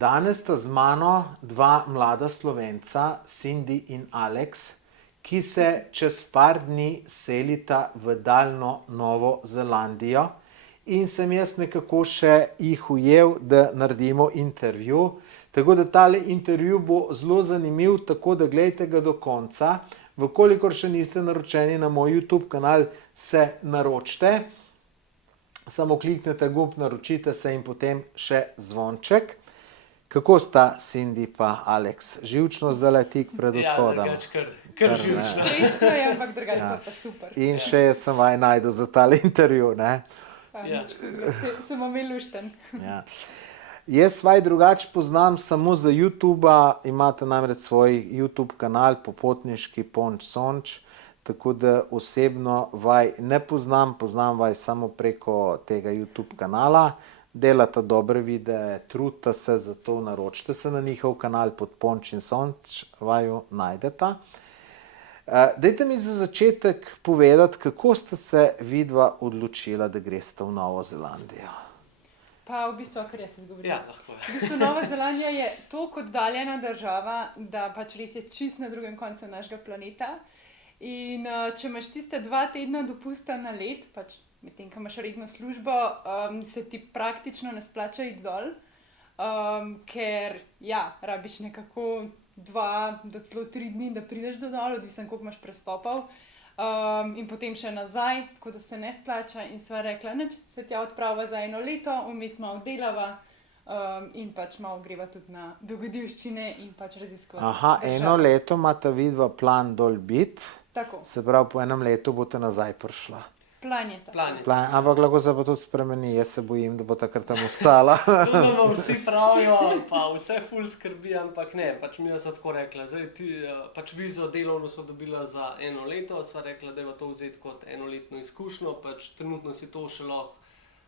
Danes sta z mano dva mlada Slovenca, Cindy in Alex, ki se čez par dni selita v daljno Novo Zelandijo in sem jaz nekako še jih ujel, da naredimo intervju. Tako da tale intervju bo zelo zanimiv, tako da gledajte ga do konca. Vkolikor še niste naročeni na moj YouTube kanal, se naročite. Samo kliknete gumb, naročite se in potem še zvonček. Kako sta Cindy pa Alex? Živčno zdaj tik pred odhodom. Ja, kar živčno. Resno je, ampak drugače pa super. In še jaz sem vaj najdel za tale intervju, ne? Ja. Sem imel lušten. Ja. Jaz vaj drugače poznam samo za YouTuba, imate namreč svoj YouTube kanal Popotniški Ponč Sonč, tako da osebno vaj ne poznam vaj samo preko tega YouTube kanala. Delata dobre videe, trudita se, zato naročite se na njihov kanal pod Ponč in Sonč, vaju najdeta. Dajte mi za začetek povedati, kako ste se vidva odločila, da greste v Novo Zelandijo. Pa v bistvu, kar jaz odgovorim. Ja, lahko je. V bistvu Nova Zelandija je toliko oddaljena država, da pač res je čisto na drugem koncu našega planeta. In če imaš tiste 2 tedna dopusta na let, pač medtem, ko imaš redno službo, se ti praktično ne splača iti dol, ker ja, rabiš nekako 2 do celo 3 dni, da prideš do dol, odvisen koliko imaš prestopov, in potem še nazaj, tako da se ne splača in sva rekla, nič, se tja odprava za 1 leto, vmes malo delava, in pač malo greva tudi na dogodivščine in pač raziskovati. Aha, 1 leto imata vidva plan dol biti, Tako, se pravi po 1 letu boste nazaj prišla. plan je tako. Plan je. Ampak lahko se pa tudi spremeni, jaz se bojim, da bo takrat tam ostala. To nam vsi pravijo, pa vse ful skrbi, ampak ne, pač mi so tako rekla, zdaj ti, pač vizo delovno so dobila za 1 leto, sva rekla, da je to vzeti kot 1-letno izkušnjo, pač trenutno si to še lahko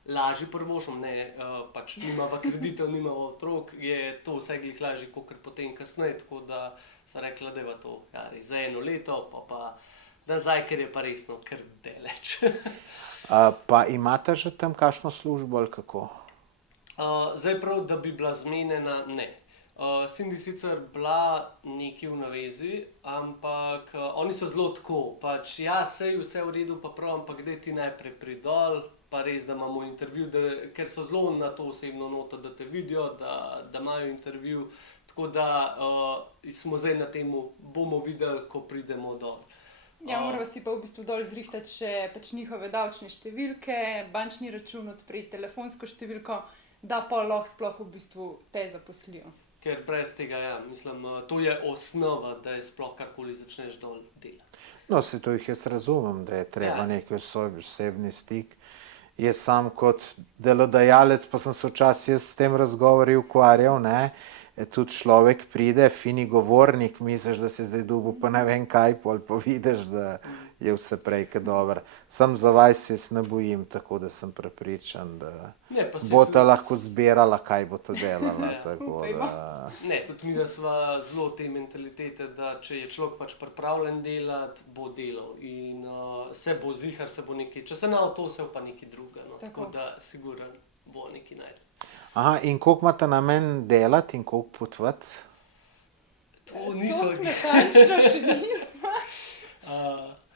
lažje privoščim, ne, pač nimava kreditov, nimava otrok, je to vse glih lažje, kakor potem kasneje, tako da sva rekla, da je to ja, res za 1 leto, pa nazaj, ker je pa resno kar daleč. Pa imate že tam kakšno službo ali kako? Zdaj prav, da bi bila zmenjena, ne. Cindy sicer bila nekaj v navezi, ampak oni so zelo tako, pač ja, sej vse v redu, pa prav, ampak daj ti najprej pridi dol, pa res, da imamo intervju, ker so zelo na to osebno noto, da te vidijo, da imajo intervju, tako da smo zdaj na temu, bomo videli, ko pridemo dol. Ja, moramo si pa v bistvu dol zrihtati še pač njihove davčne številke, bančni račun odpreti, telefonsko številko, da pa lahko sploh v bistvu te zaposlijo. Ker brez tega, ja, mislim, to je osnova, da je sploh karkoli začneš dol delati. No, se to jih jaz razumem, da je treba Ja. neki osebni stik. Jaz sam kot delodajalec, pa sem se včasih s tem razgovori ukvarjal, ne, tudi človek pride, fini govornik, misliš, da si zdaj dobil pa ne vem kaj, pol pa vidiš, da je vse prej kot dobro. Sam za vas se jaz ne bojim, tako da sem prepričan, da Ne, pa saj boste tudi- lahko zbirala, kaj boste delala. Ja. Tako Upajmo. da... Ne, tudi mi, da sva zelo te mentalitete, da če je človek pač pripravljen delati, bo delal in se bo zihar, se bo nekaj, če se ne to, se bo pa nekaj drugega, no. Tako. Tako da sigurno bo nekaj najti. Aha, in koliko imate namen delati in koliko potovati? To niso... To natančno še nismo.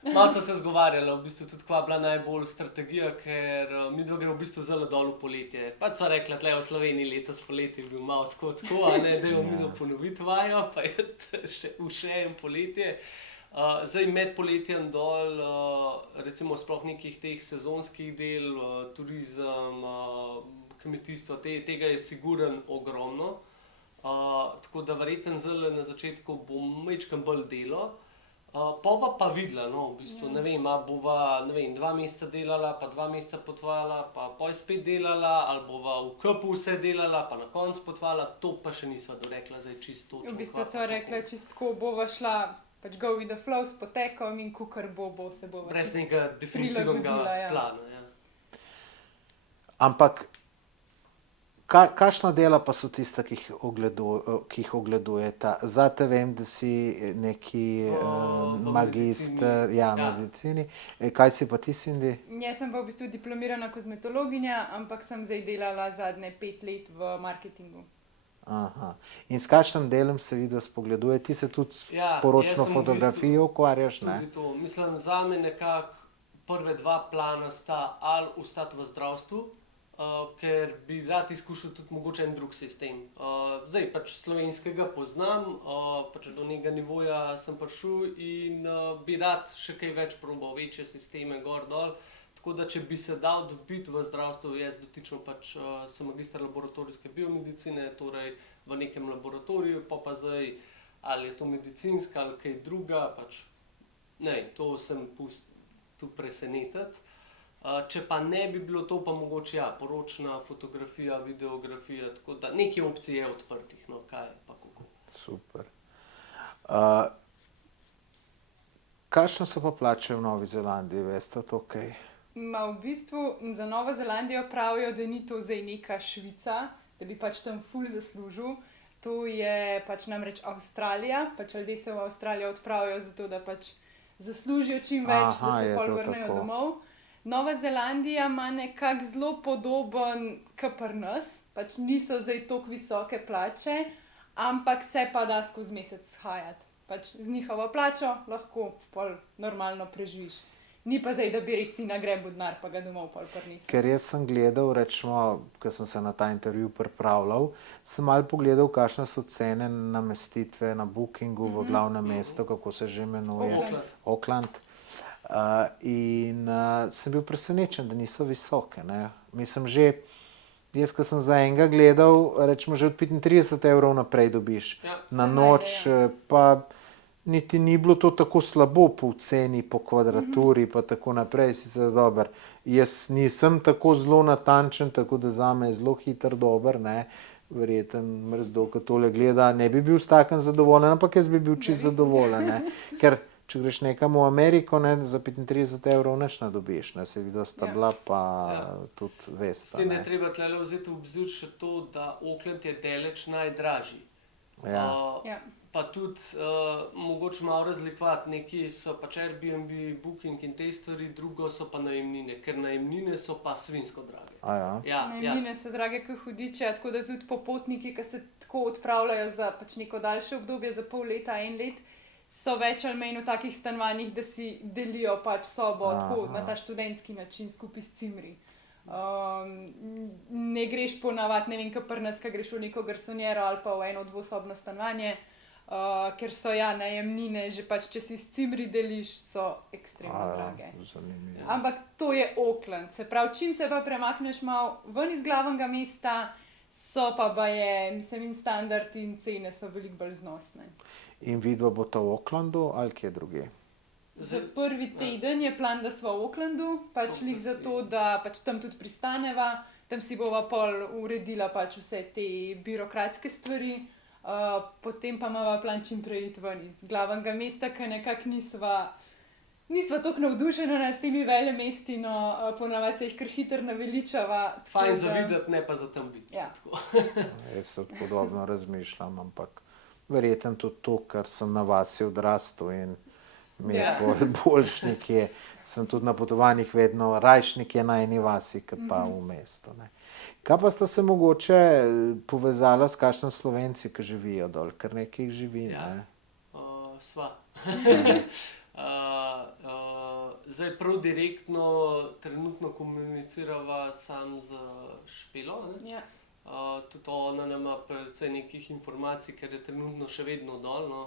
Malo sta se zgovarjala, v bistvu tudi kva bila najbolj strategija, ker midva gre v bistvu zelo dol v poletje. Pač so rekla, tle v Sloveniji letos poletje je bil malo tako, a ne, dajmo midva ponoviti vajo, pa je še en poletje. Zdaj med poletjem dol, recimo sploh nekih teh sezonskih del, turizem, kmetijstvo, tega je sigurno ogromno. Tako da verjetno zdajle na začetku bom majčkeno bolj delal. Bova pa videla, no, v bistvu, ne vem, a bova, ne vem, 2 meseca delala, pa 2 meseca potovala, pa pol spet delala, ali bova v kupu vse delala, pa na koncu potovala, to pa še nisva dorekla, zdaj čisto točno. V bistvu so rekla, čisto tako bova šla, pač go with the flow s potekom in kakor bo, se bova Brez čisto nekega definitivnega prilagodila, ja. plana, ja. Ampak kakšna dela pa so tista, ki jih ogledujeta? Zate vem, da si neki v magister, medicini. ja, Ja. medicini. Kaj si pa ti, Cindy? Jaz sem pa v bistvu diplomirana kozmetologinja, ampak sem zdaj delala zadnje 5 let v marketingu. Aha. In s kakšnim delom se vidva spogleduje? Ti se tudi s Ja, jaz poročno sem v fotografijo ukvarjaš, ne? Tudi to. Mislim, za me nekako prve dva plana sta ali ostati v zdravstvu, ker bi rad izkušal tudi mogoče en drug sistem. Zdaj pač slovenskega poznam, pač do nekega nivoja sem prišel in bi rad še kaj več probal, večje sisteme gor dol. Tako da, če bi se dal dobiti v zdravstvu, jaz dotično pač sem magister laboratorijske biomedicine, torej v nekem laboratoriju, pa zdaj ali je to medicinska ali kaj druga, pač ne, to sem pustil presenetiti. Če pa ne bi bilo to, pa mogoče ja, poročna fotografija, videografija, tako da nekaj opcij je odprtih, no, kaj pa kako. Super. Kakšne so pa plače v Novi Zelandiji, veste to kaj? Ma v bistvu za Novo Zelandijo pravijo, da ni to zdaj neka Švica, da bi pač tam ful zaslužil. To je pač namreč Avstralija, pač ljudje se v Avstralijo odpravijo zato, da pač zaslužijo čim več, Aha, da se je pol to vrnejo tako. domov. Nova Zelandija ima nekako zelo podoben kot pri nas, pač niso zdaj toliko visoke plače, ampak se pa da skozi mesec shajati. Pač z njihovo plačo lahko pol normalno preživiš. Ni pa zdaj, da bi res si nagrebil denar, pa ga domov pol prinesel. Ker jaz sem gledal, recimo, ko sem se na ta intervju pripravljal, sem malo pogledal, kakšne so cene namestitve na Bookingu v glavnem mestu, kako se že imenuje. Auckland. Auckland. Sem bil presenečen, da niso visoke, ne. Mislim že, jaz, ko sem za enega gledal, recimo že od 35 evrov naprej dobiš. Ja. Na Se noč, najde, pa niti ni bilo to tako slabo po ceni, po kvadraturi, pa tako naprej, sicer dober. Jaz nisem tako zelo natančen, tako da zame je zelo hiter dober, ne. Verjeten mrzdo, ko tole gleda, ne bi bil s takim zadovoljen, ampak jaz bi bil čisto zadovoljen, ne. Ker če greš nekam v Ameriko, ne, za 35 evrov nič ne dobiš, ne, se vidva sta Ja. bila, pa Ja. tudi S vesta, tem, da ne. je treba tlele vzeti v obzir še to, da Auckland je daleč najdražji. Ja. Ja. Pa tudi mogoče malo razlikovati, neki so pač Airbnb, Booking in te stvari, drugo so pa najemnine, ker najemnine so pa svinjsko drage. A ja. Ja, ja. Najemnine so drage kot hudiče, tako da tudi popotniki, ki se tako odpravljajo za pač neko daljše obdobje, za pol leta, en let, so več ali manj v takih stanovanjih, da si delijo pač sobo, tako Aha. na ta študentski način skupaj s cimri. Ne greš ponavadi, ne vem, kot pri nas, ko greš v neko garsonjero ali pa v eno dvosobno stanovanje, ker so ja najemnine, že pač če si s cimri deliš, so ekstremno drage. Zanimivo. Ampak to je Auckland, se pravi, čim se pa premakneš malo ven iz glavnega mesta, so pa baje, mislim, in standard in cene so veliko bolj znosne. In vidva bo to v Aucklandu ali kje druge? Za prvi teden je plan, da sva v Aucklandu, pač lih zato, da pač tam tudi pristaneva, tam si bova pol uredila pač vse te birokratske stvari, potem pa imava plan čim prej iti ven iz glavnega mesta, ker nekako nisva toliko navdušena nad temi velemesti, no ponavadi se jih kar hitro naveličava. tako Fajn da- za videti, ne pa za tam biti. Ja. Tako. Jaz tudi podobno razmišljam, ampak verjetno tudi to, ker sem na vasi odrastel in mi je Ja. boljš nekje. Sem tudi na potovanjih vedno rajš nekje na eni vasi, kot pa v mestu, ne. Kaj pa sta se mogoče povezala s kakšnim Slovenci, ki živijo dol? Ker nekaj jih živi, Ja. ne. Sva. Zdaj prav direktno trenutno komunicirava sam z Špelo, ne? Ja. Tudi ona nam ima precej nekih informacij, ker je trenutno še vedno dol, no,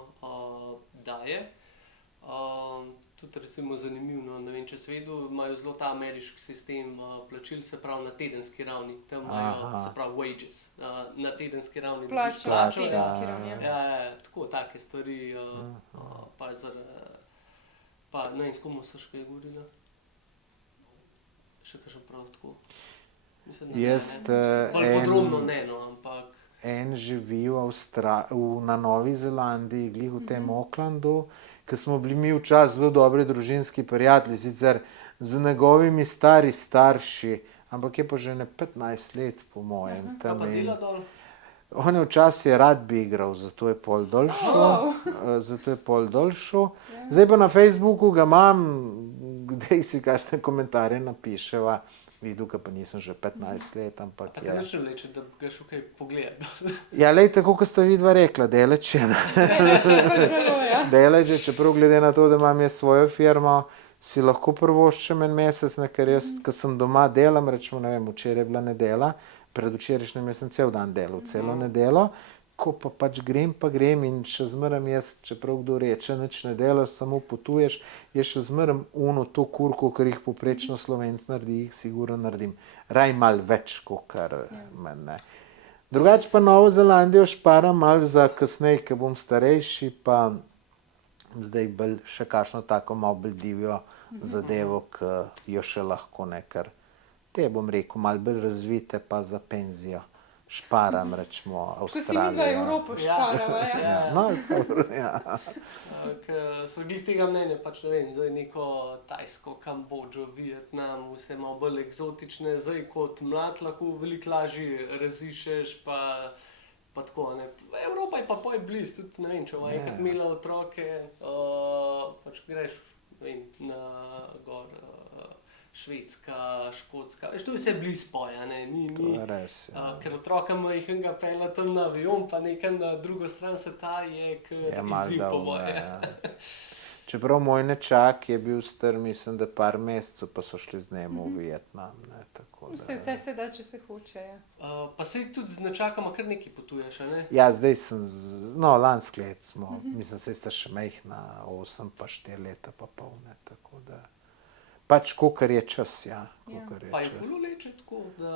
daje. Tudi recimo zanimivo, no, ne vem, če si vedel, imajo zelo ta ameriški sistem plačil, se pravi na tedenski ravni. Tam imajo, Aha. se pravi wages, na tedenski ravni dobiš Plača na Plača, tedenski ja. ravni. Ja, ja, tako, take stvari, pa pa ne vem, s kom so še kaj govorila. Še kakšen prav tako. Mislim, da Jaz, ne. Bolj en- podrobno ne, no, ampak En živi na Novi Zelandiji, glih v tem Aucklandu, ker smo bili mi včasih zelo dobri družinski prijatelji, sicer z njegovimi starši, ampak je pa že ne 15 let, po mojem. kaj tam pa in- dela dol? On je včasih rad bi igral, zato je pol dol šel. Wow. Zato je pol dol šel. Zdaj pa na Facebooku ga imam, kdaj si kakšne komentarje napiševa, videl, ga pa nisem že 15 let, ampak Te nič ne vleče, da bi ga šel kaj pogledati. Ja, lej, tako kot sta vidva rekla, deleč je. Reče pa zelo, ja. Deleč je, čeprav glede na to, da imam jaz svojo firmo, si lahko privoščim en mesec, ne, ker jaz, ko sem doma delam, rečemo, ne vem, včeraj je bila nedela, predvčerajšnjim jaz sem cel dan delal, celo nedelo, ko pa pač grem in še zmeraj jaz, čeprav kdo reče, nič ne delaš, samo potuješ, jaz še zmeraj to kurko, kar jih poprečno Slovenc naredi, jih sigurno naredim. Raj malo več, kakor manj, ne. Drugače pa Novo Zelandijo šparam malo za kasneje, ko bom starejši, pa zdaj bolj še kakšno tako malo bolj divjo zadevo, ki jo še lahko ne, ker te bom rekel, malo bolj razvite pa za penzijo. Šparam, rečemo, Ko si Avstralijo. midva Evropo šparava, ja. Ja, no, dobro, ja. So glih tega mnenja, pač ne vem, zdaj neko Tajsko, Kambodžo, Vietnam, vse malo bolj eksotične, zdaj kot mlad lahko veliko lažje raziščeš, pa tako, ne. Evropa je pa poj blizu, tudi ne vem, če bomo enkrat imeli otroke, pač greš, ne vem, na gor, Švedska, Škotska, veš, to je vse blizu poja, ne, To je res, ja. ker otroka majhnega pelje tam na avion, pa nekaj na drugo stran sveta je Je kar malo izziv po dolgo, moje. ja. Čeprav moj nečak je bil star, mislim, da par mesecev, pa so šli z njim v Vietnam, ne, tako da. Vse se da, če se hoče, ja. Pa sej tudi z nečakama kar nekaj potuješ, a ne? Ja, zdaj sem, no, lansko let smo, mislim, saj sta še majhna, 8 pa 4 leta pa pol, ne, tako da. Pač, kakor je čas, ja. kakor je Pa je čas. ful leče tako, da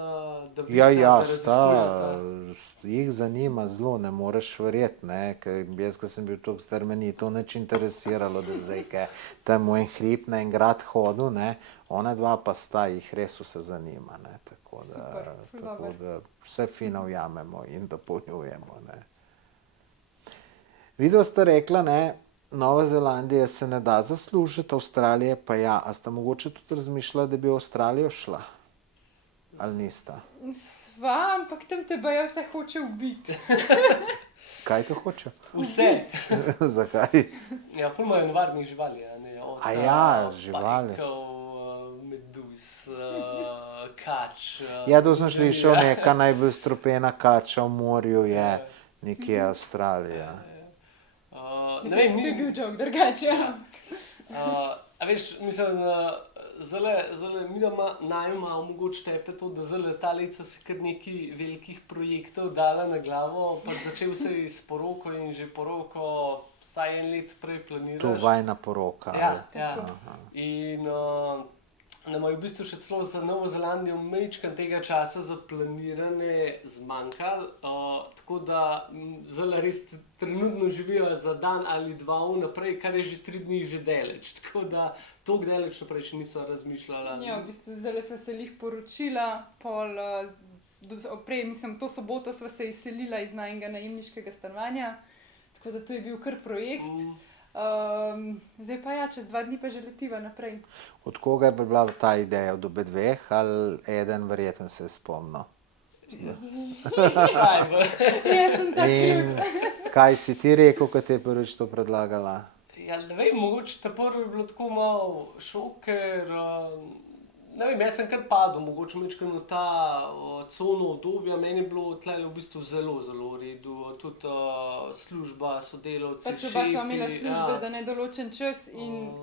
Ja, vidita, ja, da raziskujeta. jih zanima zelo, ne moreš verjeti, ne, ker jaz, ko sem bil toliko star, me ni to nič interesiralo, da zdaj kaj tam v en hrib na en grad hodil, ne, ona dva pa sta, jih res vse zanima, ne, tako da, Super, ful tako dobro. da vse fino ujamemo in dopolnjujemo, ne. Vidva sta rekla, ne, Nova Zelandija se ne da zaslužiti, Avstralije pa ja. A sta mogoče tudi razmišljala, da bi v Avstralijo šla? Ali nista? Sva, ampak tam te baje vse hoče ubiti. Kaj te hoče? Vse. Zakaj? Ja, ful imajo nevarnih živali, a ne, od A ja, živali. pajkov, meduz, kač. Ja, to sem slišal, neka najbolj strupena kača v morju je nekje Avstralija. Ne vem, To je ni, bil joke, drugače. a veš, mislim, zale mi doma naju malo mogoče tepe to, da zale ta let so si kar nekaj velikih projektov dala na glavo, pa začel se je s poroko in že poroko vsaj en let prej planiraš. To vajna poroka. Ja, ali- ja. Aha. In nam je v bistvu še celo za Novo Zelandijo majčkan tega časa za planiranje zmanjkalo, tako da zdaj res trenutno živijo za dan ali dva vnaprej, kar je že 3 dni že daleč, tako da toliko daleč naprej še niso razmišljala. Ja, v bistvu zdaj sva se lih poročila, pol, prej, mislim, to soboto sva se izselila iz najinega najemniškega stanovanja, tako da to je bil kar projekt. Zdaj pa ja, čez 2 dni pa že letiva naprej. Od koga je bila ta ideja? Od obe dveh ali eden verjeten se je spomnil? Kaj bo? Jaz sem ta In ključ. kaj si ti rekel, ko te je prvič to predlagala? Ja, ne vem, mogoče ta prvi je bilo tako malo šok, ker ne vem, jaz sem kar padel, mogoče majčkeno v ta cono obdobja, meni je bilo tlele v bistvu zelo, zelo v redu, tudi služba, sodelavci, Pač oba sva imela službe za nedoločen čas in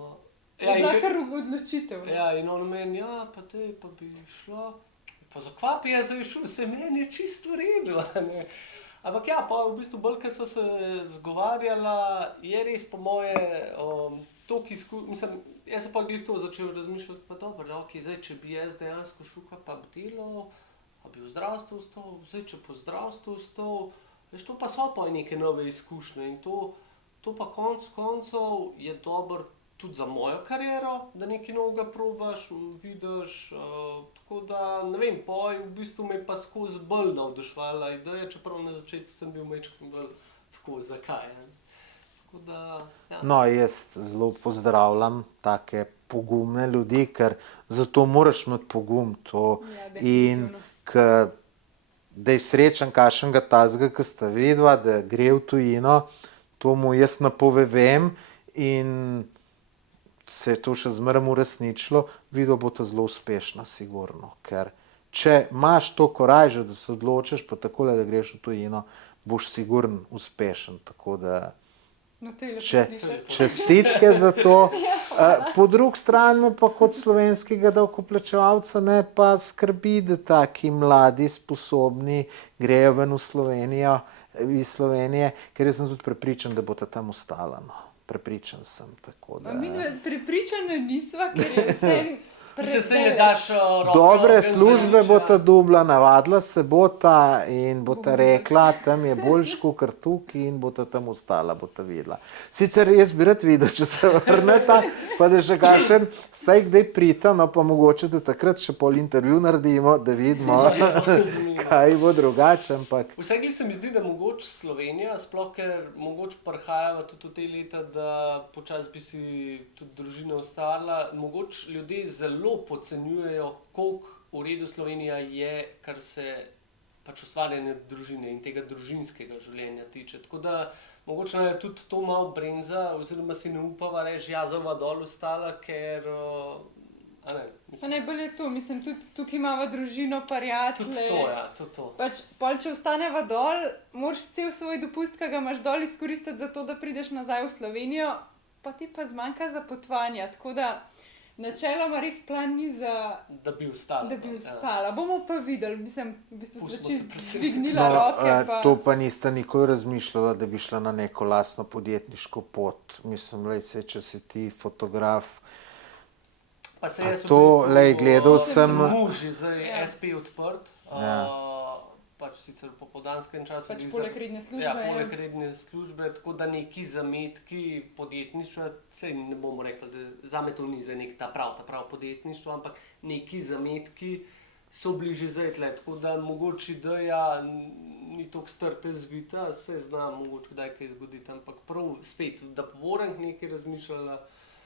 je bila kar odločitev. No. Ja, in on meni, ja, pa tej, pa bi šla, pa zakva bi jaz zdaj šel, se meni je čisto v redu, a ne. Ampak ja, pa v bistvu bolj, ko so se zgovarjala, je res po moje toliko mislim, jaz sem pa glih to začel razmišljati, pa dobro, ok, zdaj, če bi jaz dejansko šel, kaj pa bi delal, a bi v zdravstvu ostal, zdaj, če po zdravstvu ostal, veš, to pa so pa neke nove izkušnje in to pa konec koncev je dobro tudi za mojo kariero, da nekaj novega probaš, vidiš, tako da, ne vem, poj v bistvu me je pa skozi bolj navduševala ideja, čeprav na začetku sem bil majčkeno bolj tako, zakaj, ne. Tako da, ja. No, jaz zelo pozdravljam take pogumne ljudi, ker zato moraš imeti pogum to. Ja, In definitivno. da je srečen kakšnega tazga, ki sta vidva, da gre v tujino, to mu jaz napovem in se je to še zmeraj uresničilo, videl bo to zelo uspešno, sigurno. Ker če imaš to korajžo, da se odločiš, pa takole, da greš v tujino, boš sigurno uspešen. Tako da No, to je lepo slišati. čestitke za to. Po drugi strani pa kot slovenskega davkoplačevalca ne pa skrbi, da taki mladi, sposobni grejo ven v Slovenijo, iz Slovenije, ker jaz sem tudi prepričan, da bo ta tam ostala. No. Prepričan sem. Tako da... Mi dve prepričane nisva, ker je vse Mislim, se ne daš roko. Dobre ven za službe nič, bo ta dubla, navadila se bo ta in bo ta rekla, tam je boljš kot tukaj in bo ta tam ostala, bo ta videla. Sicer jaz bi rad videl, če se vrneta, pa da še kakšen, saj kdaj prita, no pa mogoče, da takrat še pol intervju naredimo, da vidimo, kaj bo drugače, ampak... Vsegli se mi zdi, da mogoče Slovenija, sploh ker mogoče prihajava tudi v te leta, da počasi bi si tudi družina ustvarila, mogoče ljudje zelo podcenjujejo, koliko v redu Slovenija je, kar se pač ustvarjanja družine in tega družinskega življenja tiče. Tako da mogoče naj tudi to malo brenza, oziroma si ne upava reči, ja, zova dol ostala, ker a ne, Pa najbolj je to, mislim, tudi tukaj imava družino, prijatelje. tudi to, ja, tudi to. Pač pol, če ostaneva dol, moraš cel svoj dopust, ki ga imaš dol, izkoristiti za to, da prideš nazaj v Slovenijo, pa ti pa zmanjka za potovanja, tako da načeloma res plan ni za, Da bi ostala. da bi no, ostala. Bomo pa videli, mislim, v bistvu Pustimo sva se čist presenetiti. dvignila roke, pa... To pa nista nikoli razmišljala, da bi šla na neko lastno podjetniško pot. Mislim, lej, se, če si ti fotograf, Pa se A jaz to, lej, gledal sem- Muž je zdaj Ja. SP odprt, Ja. pač sicer v popoldanskem času. Pač gre poleg redne službe, Ja, ja. poleg redne službe, tako da neki zametki podjetništva, sej ne bomo rekli, da zame to ni za nek ta prav podjetništvo, ampak neki zametki so bili že zdaj tle, tako da mogoče ideja ni toliko strte zvita, se zna mogoče kdaj kaj zgoditi, ampak prav spet, da bo Vorank nekaj razmišljala,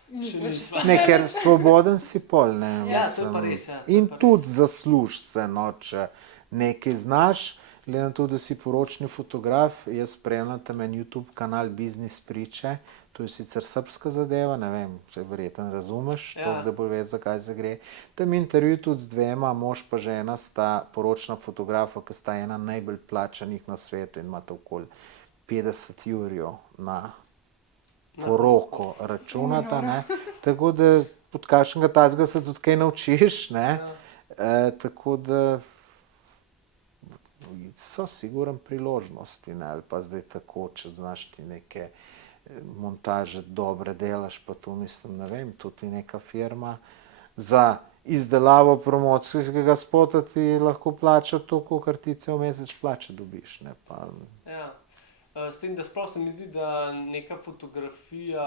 še Nisva še nisva. ne, ker svoboden si pol, ne. Ja, to je mislim. pa res, ja, to je In pa res. tudi zasluž se, no, če nekaj znaš, glede na to, da si poročni fotograf, jaz spremljam tam en YouTube kanal Biznis priče, to je sicer srbska zadeva, ne vem, če verjetno razumeš, Ja. toliko, da bolj veš, zakaj se gre. Tam intervju tudi z dvema, mož pa žena sta poročna fotografa, ki sta ena najbolj plačanih na svetu in imata okoli 50 jurjev na poroko računata, ne. Tako da od kakšnega takega se tudi kaj naučiš, ne. Ja. Tako da so sigurno priložnosti, ne, ali pa zdaj tako, če znaš ti neke montaže dobre delaš, pa to mislim, ne vem, tudi neka firma za izdelavo promocijskega spota ti lahko plača to, kolikor ti cel mesec plače dobiš, ne, pa... Ja. S tem, da sploh se mi zdi, da neka fotografija,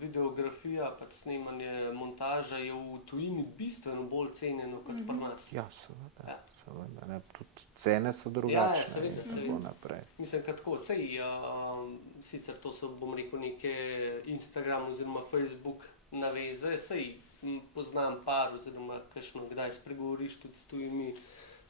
videografija, pač snemanje, montaža je v tujini bistveno bolj cenjeno kot pri nas. Ja, seveda, Ja. seveda, ne, tudi cene so drugačne seveda, in tako seveda. naprej. Mislim, da tako, sej, sicer to so, bom rekel, neke Instagram oziroma Facebook naveze, sej poznam par oziroma kakšno kdaj spregovoriš tudi s tujimi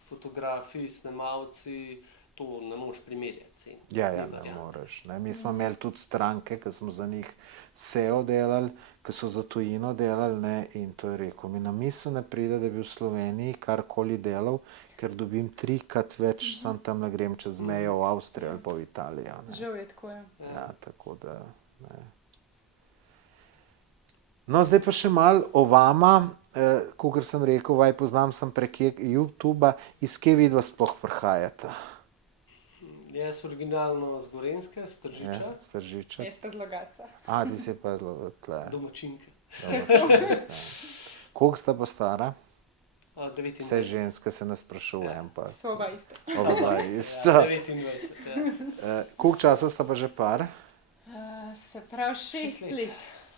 fotografi, snemalci, to ne moreš primerjati cen. Ja, Ni ja, ne variante. moreš. Ne. Mi smo imeli tudi stranke, ki smo za njih SEO delali, ki so za tujino delali, ne, in to je rekel, mi na misel ne pride, da bi v Sloveniji karkoli delal, ker dobim 3-krat več, sam tam ne grem čez mejo v Avstrijo ali pa v Italijo. Ne. Žal je tako, ja. Ja, tako da, ne. No, zdaj pa še malo o vama, kakor sem rekel, vaj poznam sem prek YouTuba, iz kje vidva sploh prihajata? Jaz originalno z Gorenjske, s Tržiča, Ja, Stržiča. Jaz pa z Logatca. A, ti si pa tle. domačinke. Koliko sta pa stara? 29. Vse ženske se ne sprašujem, pa Sva oba ista. oba dva Ja, ista. 29, ja. Koliko časa sta pa že par? Se pravi 6 6 let. let.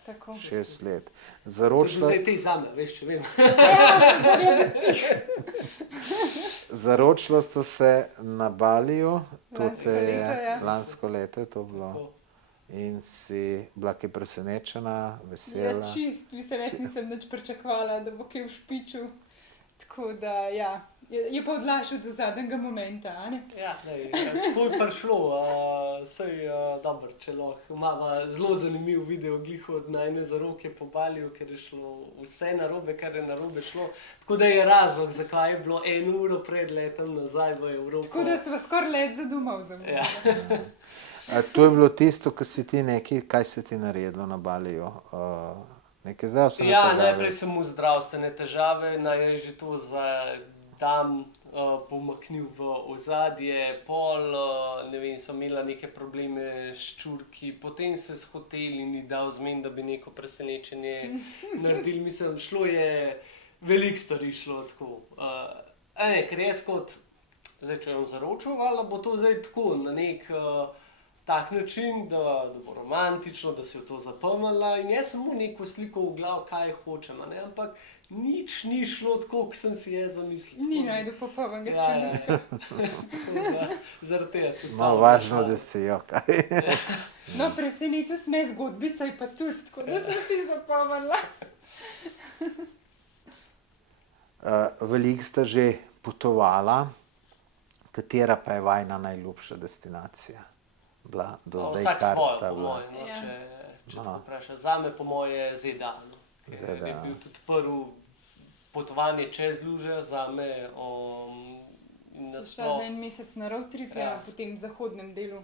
Tako. 6 let. To je bil Zaročila, zdaj te zame, veš, če vem. zaročila sta se na Baliju, Lansko tudi leto, ja. lansko leto je to bilo. Tako. In si bila kaj presenečena, Ja, vesela. čist, mislim, jaz nisem nič pričakovala, da bo kaj v špiču. Tako da, ja, je pa odlašal do zadnjega momenta, a ne? Ja, tako je prišlo, dobro, če lahko. Imamo zelo zanimiv video, glih od najne zaroke po Baliju, ker je šlo vse narobe, kar je narobe šlo. Tako da je razlog, zakaj je bilo 1 uro pred letom nazaj v Evropo. Tako da sva skoraj let za domov Ja. To je bilo tisto, ko si ti nekaj, kaj si ti naredil na Baliju? Neke zdravstvene Ja, težave? najprej sem imel zdravstvene težave, naj že to za dan pomaknil v ozadje, ne vem, sem imela neke probleme s čurki, potem se s hoteli ni dal zmen, da bi neko presenečenje naredili. Mislim, šlo je, veliko stvari šlo tako. Ker jaz kot, zdaj če bom zaročil, ali bo to zdaj tako, na nek tak način, da bo romantično, da si v to zapomnila in jaz sem mu neko sliko v glav, kaj hočem, ne? Ampak nič ni šlo tako, kot sem si jaz zamislil. Ni najdu popolnega Ja. Zaradi tega tudi. No, važno, da si jo, kaj? No, presenetil sme zgodbica je pa tudi, tako da sem si zapomnila. Veliko sta že potovala, katera pa je vajna najljubša destinacija bila do zdaj, Vsak kar svojo, sta po bila? moje, no, Ja. če tako vprašaš. Zame, po moje, ZDA. No. Ker ZDA. je bil tudi prvi potovanje čez luže zame. Sem šla za 1 mesec na road trip, ja, po tem zahodnem delu.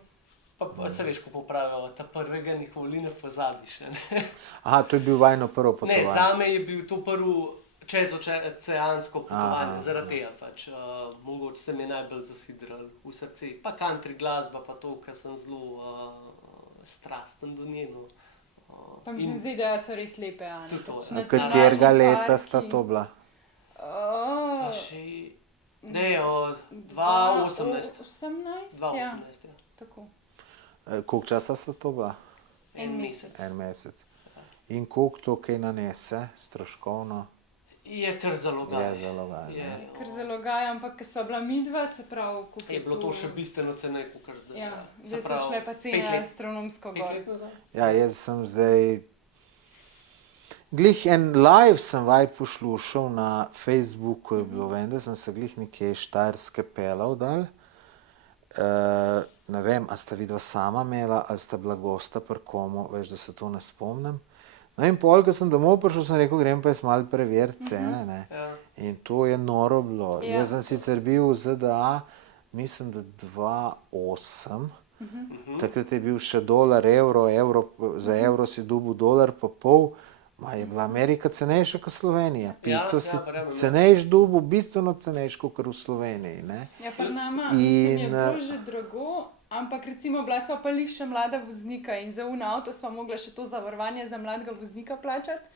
Pa se veš, ko popravijo, ta prvega nikoli ne pozabiš. Ne? Aha, to je bil vajno prvo Ne, potovanje. zame je bil to prvo čezoceansko potovanje, Aha, zaradi tega pač. Mogoče se mi je najbolj zasidral v srce. Pa country glasba, pa to, ker sem zelo strasten do nje. No. Pa mislim, ZDA so res lepe, a ne? Tudi to, Pač ja. nacionalni Katerega leta sta parki. to bila? Pa še, ne, od 2018. 2018, ja. 2018, ja. Tako. Koliko časa sta to bila? En mesec. 1 mesec. In koliko to kaj nanese, stroškovno? Je kar zalogaj. Je zalogaj, ne? Je, Ker zalogaj, ampak ko sva bila midva, se pravi, koliko Je bilo to še bistveno ceneje, kot zdaj. Ja, Se zdaj so pravi, šle pa 5 cene let. astronomsko 5 gor. let nazaj. Ja, jaz sem zdaj... Glih en live sem vaj poslušal na Facebooku, je bilo, vem, da sem se glih nekje iz Štajerske pelal dal. Ne vem, a sta vidva sama imela, ali sta bila gosta pri komu, veš, da se to ne spomnim. No in pol, ko sem domov prišel, sem rekel, grem pa jaz malo preveriti cene, ne. Ja. In to je noro bilo. Ja. Jaz sem sicer bil v ZDA, mislim, da 2008. Takrat je bil še dolar, evro, za evro si dobil dolar pa pol. Ma je bila Amerika cenejša kot Slovenija. Pico si verjamem, ja. cenejš dobil, bistveno cenejš kot v Sloveniji, ne. Ja, pri nama mislim, je In, bilo že drago, ampak recimo bila sva pa lih še mlada voznika in za un avto sva mogla še to zavarovanje za mladega voznika plačati.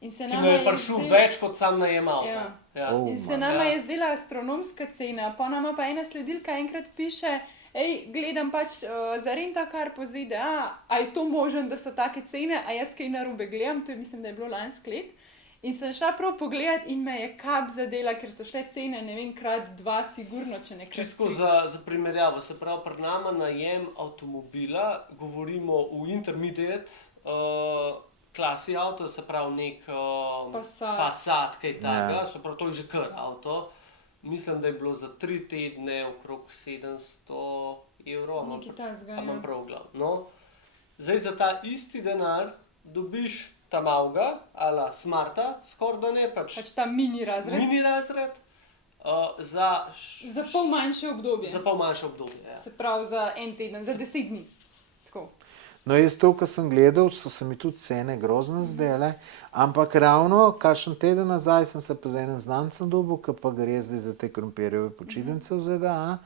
In se Ki nama me je prišel več kot sam najemal. Ja. Ja. Oh. In se nama je zdela astronomska cena, pa nama pa ena sledilka enkrat piše, gledam pač za rentakar po ZDA, a je to možen, da so take cene, a jaz kaj narobe gledam, to je mislim, da je bilo lansko let. In sem šla prav pogledat in me je kap zadela, ker so šle cene, ne vem, krat 2 sigurno, če ne krat Čisto 3. za primerjavo, se pravi, pri nama najem avtomobila, govorimo v intermediate klasi avto, se pravi nek Passat, kaj takega, Ja. se pravi, to je že kar avto. Mislim, da je bilo za 3 tedne okrog 700 evrov, Nekaj takega, a imam ja. prav glav. No, zdaj za ta isti denar dobiš ta malega, ala smarta, skoraj da ne, pač Pač ta mini razred. mini razred, za Za pol manjše obdobje. za pol manjše obdobje. Ja. Se pravi za en teden, za 10 dni. Tako. No, jaz to, ko sem gledal, so se mi tudi cene grozno zdele, ampak ravno kakšen teden nazaj sem se pa z enim znancem dobil, ki pa gre zdaj za te krompirjeve počitnice v ZDA,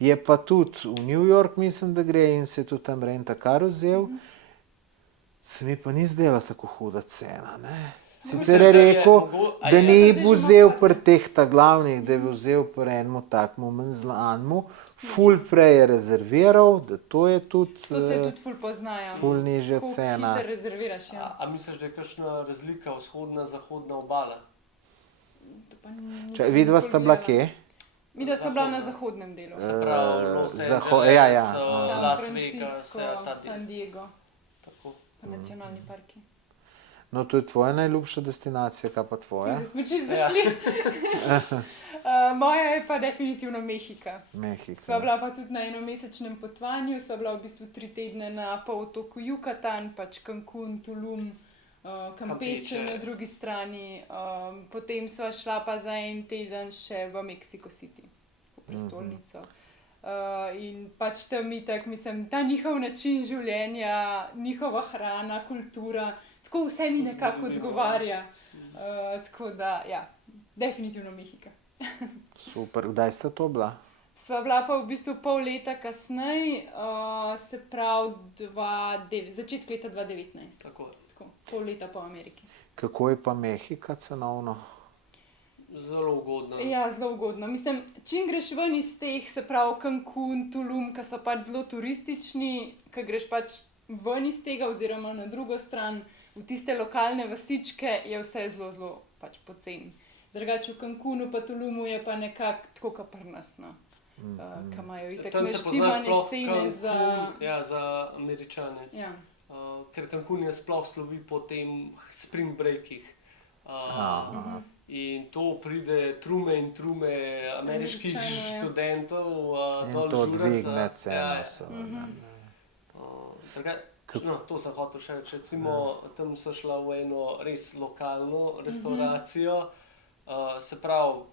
je pa tudi v New York, mislim, da gre in se je tudi tam rentakar vzel. Se mi pa ni zdela tako huda cena, ne. Sicer je rekel, da ni bo vzel pri teh ta glavnih, da je bi vzel pri enemu takmu manj znanemu, ful prej je rezerviral, da to je tudi To se tudi ful poznajo. ful nižja Koliko cena. hitro rezerviraš, ja. A misliš, da je kakšna razlika vzhodna, zahodna obala? To pa nisem Če, vidva sta bila nikoli kje? gledala. Midva sta bila na zahodnem delu. Se pravi, Los zaho- Angeles, ja, ja. San Las Vegas, Francisco, ja, ta del. San Diego, Tako. pa nacionalni parki. No, to je tvoja najljubša destinacija, kaj pa tvoja? Zdaj smo čisto zašli. Moja je pa definitivno Mehika. Mehika. Sva bila pa tudi na enomesečnem potovanju, sva bila v bistvu 3 tedne na polotoku Yucatan, pač Cancun, Tulum, Campeche na drugi strani. Potem sva šla pa za en teden še v Mexico City, v prestolnico. In pač tam itak, mislim, ta njihov način življenja, njihova hrana, kultura, tako vse mi nekako odgovarja. Tako da, ja, definitivno Mehika. Super, kdaj sta to bila? Sva bila pa v bistvu pol leta kasneje, se pravi začetek leta 2019. Tako. Tako, pol leta po Ameriki. Kako je pa Mehika cenovno? Zelo ugodno. Ja, zelo ugodno. Mislim, čim greš ven iz teh, se pravi Cancun, Tulum, ki so pač zelo turistični, ki greš pač ven iz tega oziroma na drugo stran, v tiste lokalne vasičke, je vse zelo, zelo pač poceni. Drugače v Cancunu pa Tulumu je pa nekako tako kot pri nas, no. Ki imajo itak Tam se pozna naštimane sploh cene za... Cancun, ja, za Američane. Ja. Ker Cancun je sploh slovi po tem spring breakih. Aha. In to pride trume in trume ameriških Američanov, ja. študentov In dol to žurat dvigne za... ceno seveda. No, to sem hotel še reči. Recimo, tam so šla v eno res lokalno restauracijo. Se pravi,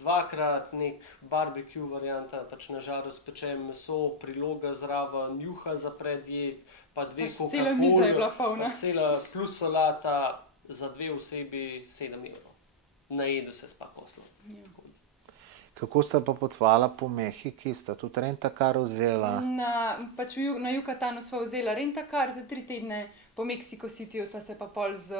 2-krat nek barbecue varianta, pač na žaru spečem meso, priloga zraven, juha za predjed, pa 2 Pač cela miza je bila polna. pa cela plus solata za 2 osebi 7 evrov. Najedu se spa poslo. Ja. Kako sta pa potovala po Mehiki? Sta tudi rentakar vzela? Pač na Yucatanu sva vzela rentakar za 3 tedne, po Mexico Cityju sva se pa pol z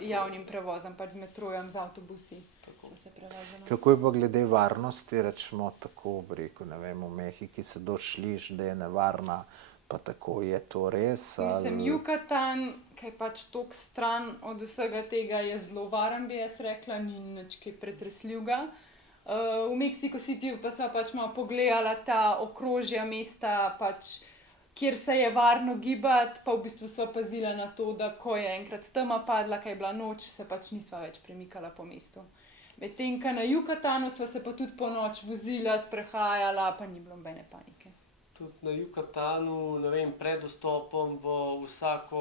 javnim prevozom, pač z metrojem, z avtobusi. Sva se prevezala. Kako je pa glede varnosti, rečemo tako, bi rekel, ne vem, v Mehiki se došliš, da je nevarna, pa tako je to res? Mislim, Yucatan, ki je pač toliko stran od vsega tega, je zelo varen, bi jaz rekla, ni nič kaj pretresljivega. V Mexico Cityju pa sva pač malo pogledala ta okrožja mesta, pač, kjer se je varno gibati, pa v bistvu sva pazila na to, da ko je enkrat tema padla, ko je bila noč, se pač nisva več premikala po mestu. Medtem ko na Yucatanu sva se pa tudi po noč vozila, sprehajala, pa ni bilo nobene panike. Tudi na Yucatanu, ne vem, pred vstopom v vsako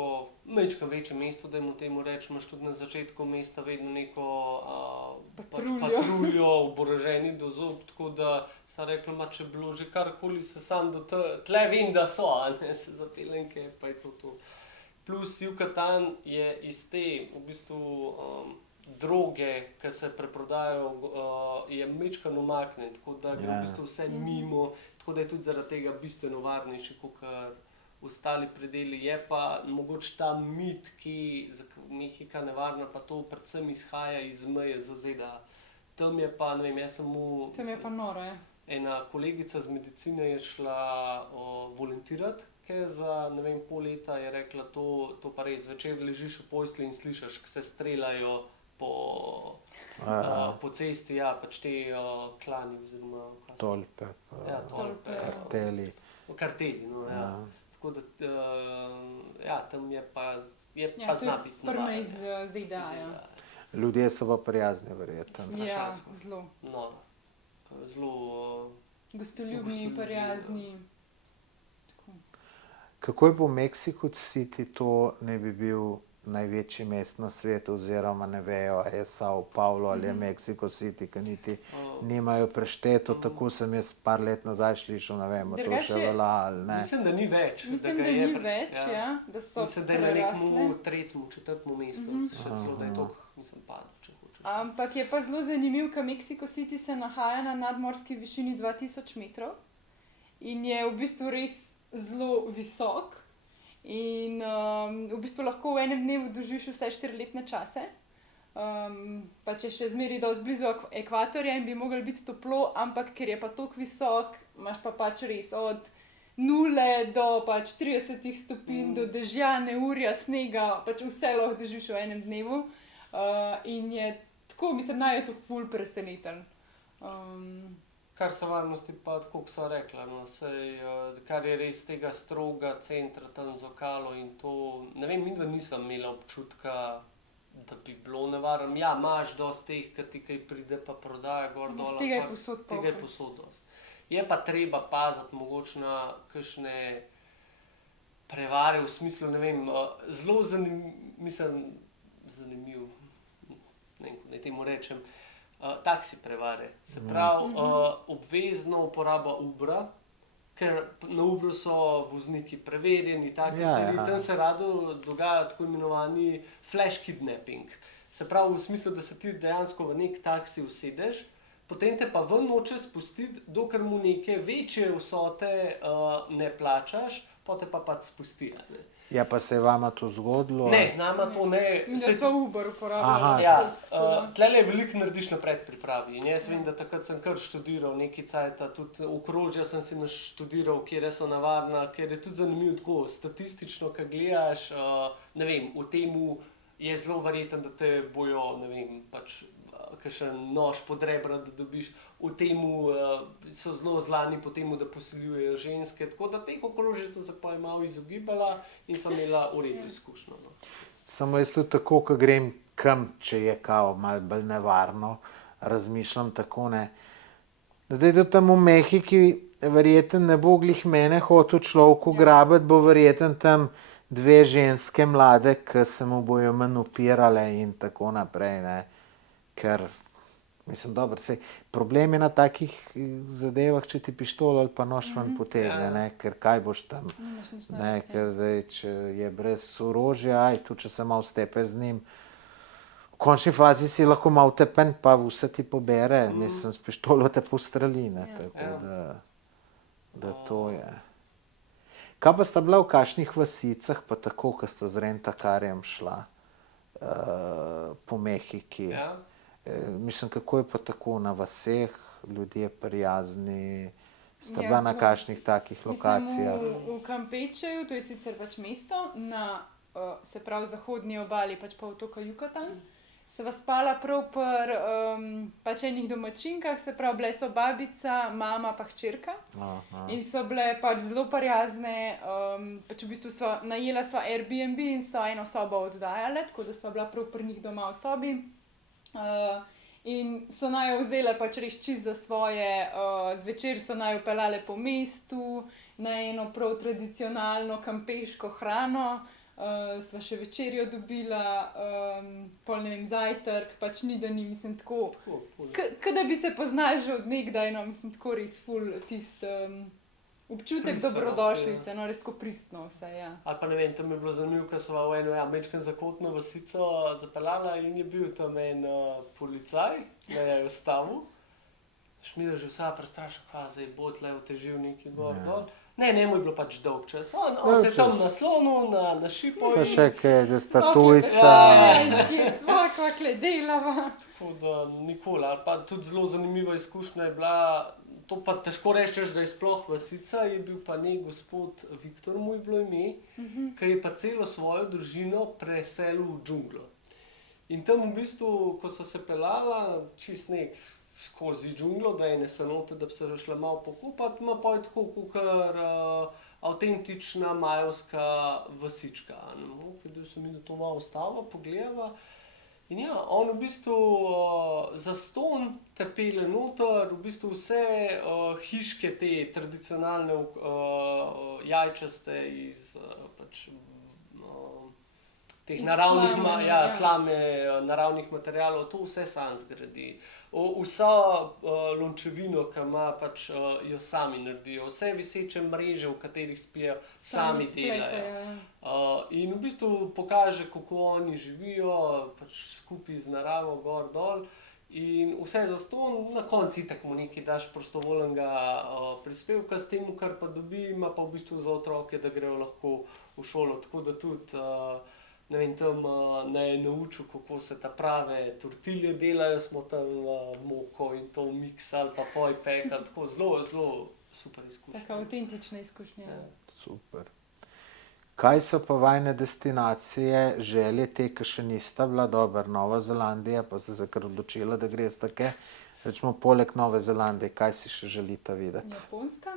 majčko večje mesto, dajmo temu reči, imaš tudi na začetku mesta vedno neko patruljo, oboroženi do zob, tako da sem rekla, če bi bilo že karkoli se sam do tle vem, da so, ne, se zapeljenke, pa je to. Plus Yucatan je iz te, v bistvu, droge, ki se preprodajajo, je majčkeno umaknjen, tako da gre v bistvu vse mimo, tako da je tudi zaradi tega bistveno varnejši kakor ostali predeli. Je pa mogoče ta mit, ki za Mehika nevarna, pa to predvsem izhaja iz meje z ZDA. Tam je pa, ne vem, jaz sem Tam je pa noro, ja. ena kolegica z medicine je šla volontirati, ki je za, ne vem, pol leta je rekla, to pa res, večer ležiš v postelji in slišiš, ko se streljajo po cesti, ja, pač te klani oziroma... Tolpe, Ja, tolpe. karteli. Karteli, no, ja. Tako da, ja, tam je pa Ja, to zna je biti prva nevarno. iz ZDA, ja. Ljudje so pa prijazni, verjetno. Ja, Strašansko. zelo. Noro. Zelo... Gostoljubni, Gostoljubni, prijazni. Kako je po Mexico City, to ne bi bil največji mest na svetu, oziroma ne vejo, je Sao Paulo ali je Mexico City, ki niti nimajo prešteto, tako sem jaz par let nazaj slišal, ne vem, to še Drugače- velja ali ne. Mislim, da ni več. Mislim, da ga je ni več, ja, da so Mislim, da je na prerasle. nekem 3., 4. mestu, še celo, da je to, mislim, padlo, če hočeš. Ampak je pa zelo zanimiv, ker Mexico City se nahaja na nadmorski višini 2000 metrov in je v bistvu res zelo visok. In v bistvu lahko v enem dnevu doživiš vse 4-letne čase. Pa če še zmeraj dosti blizu ekvatorja in bi moglo biti toplo, ampak ker je pa toliko visok, imaš pa pač res od 0 do pač 30 stopinj, do dežja, neurja, snega, pač vse lahko doživiš v enem dnevu. In je tako, mislim, naj je to ful preseneten. Kar se varnosti pa, tako kot sem rekla, no, sej, kar je res tega stroga centra tam z Okalo in to, ne vem, midva nisem imela občutka da bi bilo nevarno. Ja, imaš dosti teh, ki ti kaj pride pa prodaja gor dol. Tega je ampak povsod Tega je polno. povsod dosti. Je pa treba paziti mogoče na kakšne prevare v smislu, ne vem, zelo zanimiv, ne vem, kako naj temu rečem, taksi prevare. Se pravi, obvezno uporaba Ubra, ker na Ubru so vozniki preverjeni, take Ja, stvari, ja. tam se rado dogaja tako imenovani flash kidnapping. Se pravi, v smislu, da se ti dejansko v nek taksi usedeš, potem te pa ven noče spustiti, dokler mu neke večje vsote ne plačaš, potem pa pač spusti. a ne. Ja, pa se je vama to zgodilo? Ne, nama to ne. In da Saj so Uber uporabljali. Aha. Ja, skozi, tako da- tlele veliko narediš na predpripravi. In jaz vem, da takrat sem kar študiral nekaj cajta, tudi okrožja sem si naštudiral, kjer so navarna, ker je tudi zanimivo tako, statistično, ko gledaš, ne vem, v temu je zelo verjetno, da te bojo, ne vem, pač kakšen nož pod rebra, da dobiš, v temu so zelo znani po temu, da posiljujejo ženske, tako da teh okrožij sem se pa malo izogibala in sem imela v redu izkušnjo. No. Samo jaz tudi tako, ko grem kam, če je kao malo bolj nevarno, razmišljam tako, ne. Zdaj tudi tam v Mehiki verjetno ne bo glih mene hotel človek ugrabiti, bo verjetno tam dve ženske mlade, ki se mu bojo manj upirale in tako naprej, ne. Ker, mislim, dobro, saj problem je na takih zadevah, če ti pištolo ali pa nož ven potegne, ne, ker kaj boš tam, Nimaš nič ne, narediti, ker zdaj, če je brez orožja, tudi če se malo stepe z njim, v končni fazi si lahko malo tepen, pa vse ti pobere, mislim, s pištolo te postreli, ne, Ja. tako Ja. da to je. Kaj pa sta bila v kakšnih vasicah, pa tako, ko sta z rentakarjem šla po Mehiki? Ja. Mislim, kako je pa tako na vaseh, ljudje prijazni, sta Ja, bila na ful. kakšnih takih lokacijah? Mislim, v Kampečeju, to je sicer pač mesto, na se pravi zahodni obali pač pa otoka Yucatan, sva spala prav pri pač enih domačinkah, se pravi, bile so babica, mama pa hčerka. Aha. In so bile pač zelo prijazne, pač v bistvu najela sva Airbnb in so eno sobo oddajale, tako da sva bila prav pri njih doma v sobi. In so naju vzele pač res čist za svoje, zvečer so naju peljale po mestu, na eno prav tradicionalno kampeško hrano, sva še večerjo dobila, pol ne vem, zajtrk, pač ni da ni, mislim, tako. Tako, ful. Ke da bi se poznali že od nekdaj, no, mislim, tako res ful tisti občutek Pristnost, dobrodošlice, no, res tako pristno vse, ja. Ali pa ne vem, tam je bilo zanimivo, ker sva v eno majčkeno zakotno vasico zapeljala in je bil tam en policaj, da je ustavil. Šmira že vsa prestrašena, kaj zdaj bo tle otežil neki gor dol. Ne, njemu je bilo pač dolg čas. On se je tam naslonil na šipo Pa in še kaj, da sta Sploh je tujca. je sva, kakle delava. tako da nikoli. Ali pa tudi zelo zanimiva izkušnja je bila, to pa težko rečeš, da je sploh vasica, je bil pa nek gospod Viktor, mu je bilo ime, ki je pa celo svojo družino preselil v džunglo. In tam v bistvu, ko so se peljala čist nek skozi džunglo, da je ne sanote, da bi se šla malo pokopati, ima pa je tako kakor avtentična majevska vasička. No, da se mi na to malo ustava, pogledava. In ja, on v bistvu zastonj te pelje noter, v bistvu vse hiške te tradicionalne jajčaste iz pač teh Iz naravnih, slame, ja, ja. slame, naravnih materialov, to vse sam zgradi. Vso lončevino, ki ima, pač jo sami naredijo. Vse viseče mreže, v katerih spijo, sami delajo. spletajo. In v bistvu pokaže, kako oni živijo, pač skupaj z naravo, gor dol. In vse zastonj, na koncu itak mu nekaj daš prostovoljnega prispevka s tem, kar pa dobi, ima pa v bistvu za otroke, da grejo lahko v šolo. Tako da tudi, ne vem, tam me je naučil, kako se ta prave tortilje delajo, smo tam moko in to miksali, pa poj pekali, tako zelo, zelo super izkušnja. Taka avtentična izkušnja. Ja. Super. Kaj so pa vajne destinacije, želje te, ki še nista bila dobra, Nova Zelandija, pa ste se kar odločila, da greste take, rečemo poleg Nove Zelandije, kaj si še želite videti? Japonska?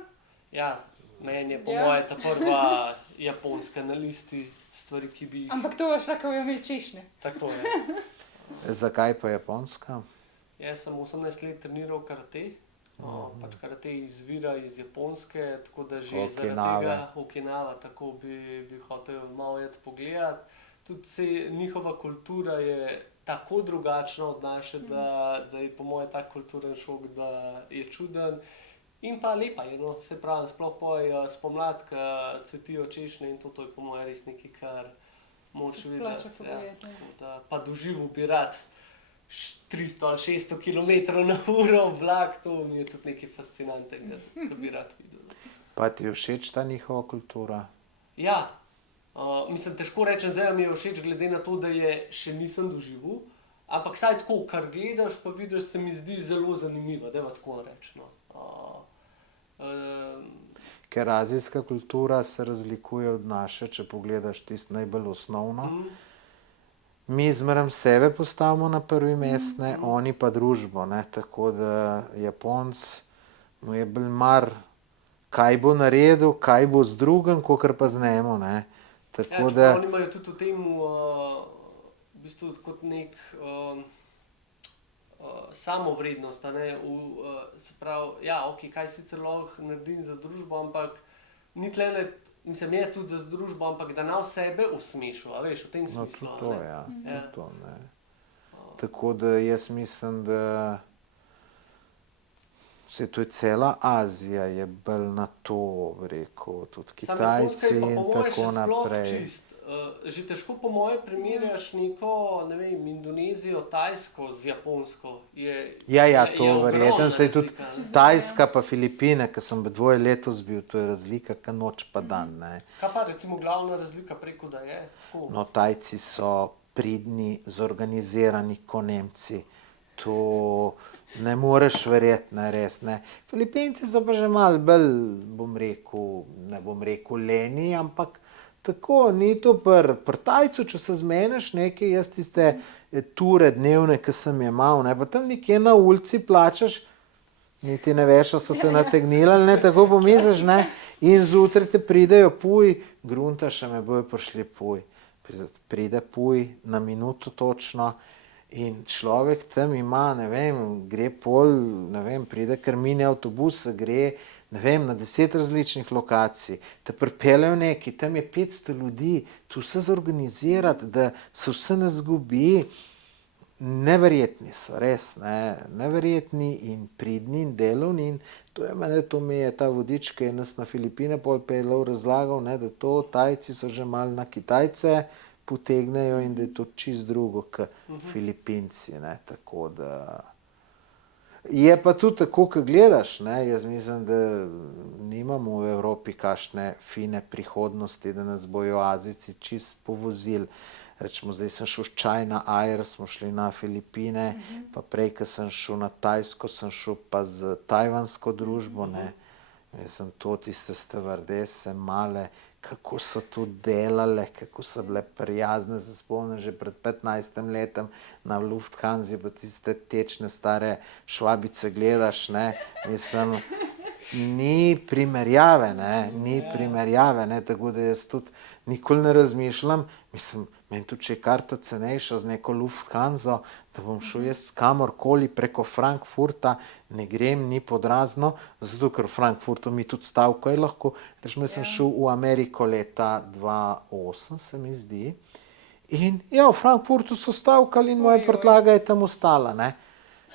Ja, meni je po Ja. moje ta prva Japonska na listi stvari, ki bi jih Ampak to boš lahko imel češnje. tako je. Zakaj pa Japonska? Jaz sem 18 let treniral karate. Pač karate izvira iz Japonske, tako da že zaradi tega Okinava, tako bi hotel malo iti pogledat. Tudi njihova kultura je tako drugačna od naše, da je po mojem tak kulturen šok, da je čuden. In pa lepa je, no, se pravi, sploh spomlad, ko cvetijo češnje in to je po mojem res nekaj, kar moč Se splača videti. pogledati, ja. Tako da, pa doživel bi rad 300 ali 600 km/h vlak, to mi je tudi nekaj fascinantnega, kar bi rad videl. Pa ti je všeč ta njihova kultura? Ja, mislim, težko rečem, zdaj mi je všeč, glede na to, da je še nisem doživel, ampak saj tako, kar gledaš, pa vidiš, se mi zdi zelo zanimivo, dajva tako reči, no. Ker azijska kultura se razlikuje od naše, če pogledaš tisto najbolj osnovno. Mi zmeraj sebe postavimo na prvi mest, ne, oni pa družbo, ne, tako da Japonc mu je bolj mar, kaj bo naredil, kaj bo z drugim, kakor pa z njemu, ne. Ja, Tako čeprav da, oni imajo tudi v tem, v bistvu kot nek samovrednost, a ne, se pravi, ja, ok, kaj sicer lahko naredim za družbo, ampak ni tlele, mislim, je tudi za družbo, ampak da na sebe usmešil, a veš, v tem no, smislu, tudi a to, ne. ja, Ja. tudi to, ne. Tako da jaz mislim, da se to je cela Azija je bolj na to, bi rekel, tudi Samo Japonska Kitajci je pa in po moje še tako sploh naprej. čist. Že težko po moje primerjaš neko, ne vem, Indonezijo, Tajsko z Japonsko. Ja, to je verjetno, ogromna saj tudi razlika, ne. Čisto. Tajska pa Filipine, ki sem dvoje letos bil, to je razlika, ka noč pa dan, ne. Kaj pa recimo glavna razlika preko, da je tako? No, Tajci so pridni, zorganizirani ko Nemci. To ne moreš verjeti, ne, res, ne. Filipinci so pa že malo bolj, ne bom rekel leni, ampak tako, ni to pri Tajcu, če se zmeneš nekaj, jaz tiste ture dnevne, ki sem je imel, ne, pa tam nekje na ulici plačaš, niti ne veš, a so te nategnili ali ne, tako pomisliš, ne, in zjutraj te pridejo puj, gruntaš, a me bojo prišli puj. Pride puj na minuto točno in človek tam ima, ne vem, gre pol, ne vem, pride kar mini avtobus, gre, ne vem, na 10 različnih lokacij, te pripeljejo neki, tam je 500 ljudi, tu vse zorganizirati, da se vse ne zgubi. Neverjetni so, res, ne, neverjetni in pridni in delovni in to mi je ta vodič, ki je nas na Filipine pol peljal, razlagal, ne, da to Tajci so že malo na Kitajce potegnejo in da je to čisto drugo kot Filipinci, ne, tako da. Je pa tudi tako, ko gledaš, ne, jaz mislim, da nimamo v Evropi kakšne fine prihodnosti, da nas bojo Azijci čisto povozili. Recimo, zdaj sem šel s China Air, smo šli na Filipine, pa prej, ko sem šel na Tajsko, sem šel pa z tajvansko družbo, ne. Mislim, to tiste stevardese male, kako so to delale, kako so bile prijazne, se spomnim že pred 15 letom na Lufthansi, pa tiste tečne stare švabice gledaš, ne, mislim, ni primerjave, ne, tako da jaz tudi nikoli ne razmišljam, mislim, meni tudi, če je karta cenejša z neko Lufthanso, da bom šel jaz kamorkoli preko Frankfurta, ne grem ni pod razno, zato ker v Frankfurtu mi tudi stavkajo lahko. Recimo, jaz sem šel v Ameriko leta 2008, se mi zdi, in ja, v Frankfurtu so stavkali in moja prtljaga je tam ostala, ne.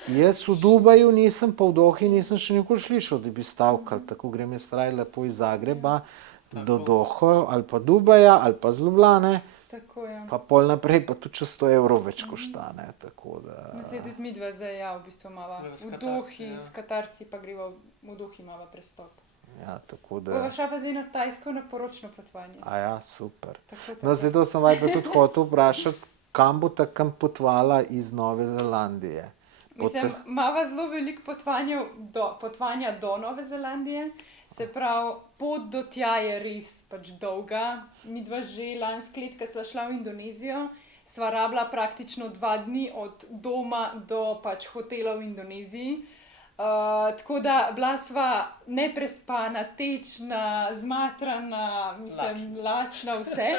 Jaz v Dubaju nisem, pa v Dohi nisem še nikoli slišal, da bi stavkali, tako grem jaz raje lepo iz Zagreba do Doho ali pa Dubaja ali pa z Ljubljane. Tako, ja. Pa pol naprej, pa tudi če 100 evrov več košta, ne, tako da. No, saj tudi midva zdaj, ja, v bistvu imava Greva s v Katarci, Dohi, ja. s Katarci pa greva v Dohi imava prestop. Ja, tako da. Bova šla pa zdaj na Tajsko na poročno potovanje. A ja, super. Tako, No, zdaj to sem vas pa tudi hotel vprašati, kam bo takam potovala iz Nove Zelandije? Mislim, imava zelo veliko potovanja do Nove Zelandije, se pravi, pot do tja je res pač dolga. Midva že lansko leto, ko sva šla v Indonezijo, sva rabila praktično 2 dni od doma do pač hotela v Indoneziji. Tako da bila sva neprespana, tečna, zmatrana, mislim, lačna, vse.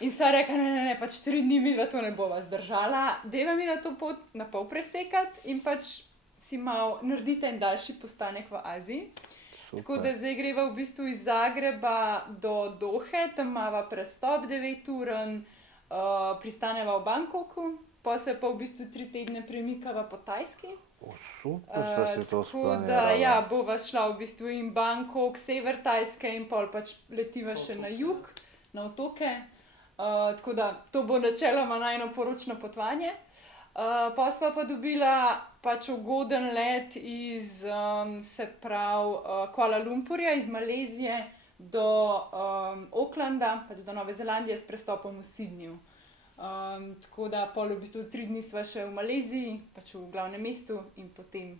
In sva rekla, ne, pač 3 dni mi to ne bova zdržala, deva mi na to pot na pol presekati in pač si malo naredite en daljši postanek v Aziji. Tako da zdaj greva v bistvu iz Zagreba do Dohe, tam imava prestop 9-uren, pristaneva v Bangkoku, pa se pa v bistvu 3 tedne premikava po Tajski. Super, sta si to Tako da, splanirala. ja, bova šla v bistvu in Bangkok, sever Tajske in pol pač letiva še na jug, na otoke. Tako da, to bo načeloma najino poročno potovanje. Pa sva pa dobila pač ugoden let iz, se pravi, Kuala Lumpurja, iz Malezije do Aucklanda, pač do Nove Zelandije s prestopom v Sydneyju. Tako da pol v bistvu 3 dni sva še v Maleziji, pač v glavnem mestu in potem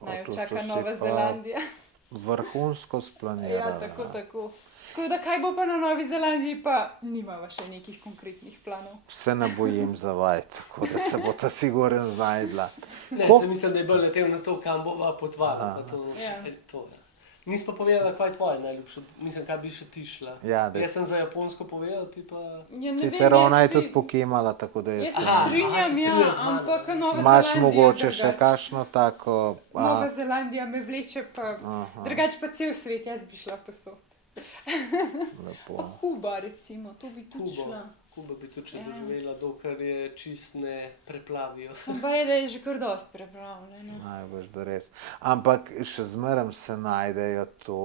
naj jo to čaka si Nova pa Zelandija. Vrhunsko Ja, splanirala. tako. Tako da kaj bo pa na Novi Zelandiji, pa nimava še nekih konkretnih planov. Se ne bojim za vaj, tako da se bo ta sigurno znajdla. Ne, Ko- se mislim, da je bolj letel na to, kam bova potovala. Pa to, Ja. to, ja. Nismo povedala, kaj je tvoje najljubše, mislim, kaj bi še ti šla. Ja, daj. Jaz sem za Japonsko povedal, ti pa... Ja, ne Sicer vem, ona je jaz tudi bi- pokimala, tako da Jaz jaz se Aha, se strinjam, ja, strinjaš z mano. ampak Nova Imaš Zelandija mogoče še drugače. kakšno tako... Nova Zelandija me vleče, pa Aha. drugače pa cel svet, jaz bi šla posod. Lepo. Pa Kuba recimo, to bi tudi šla. Kuba bi tudi še Ja. doživela, dokler je čist ne preplavijo. Sem pa je, da je že kar dost prepravljeno. Najbrž, da res. Ampak še zmeraj se najdejo to,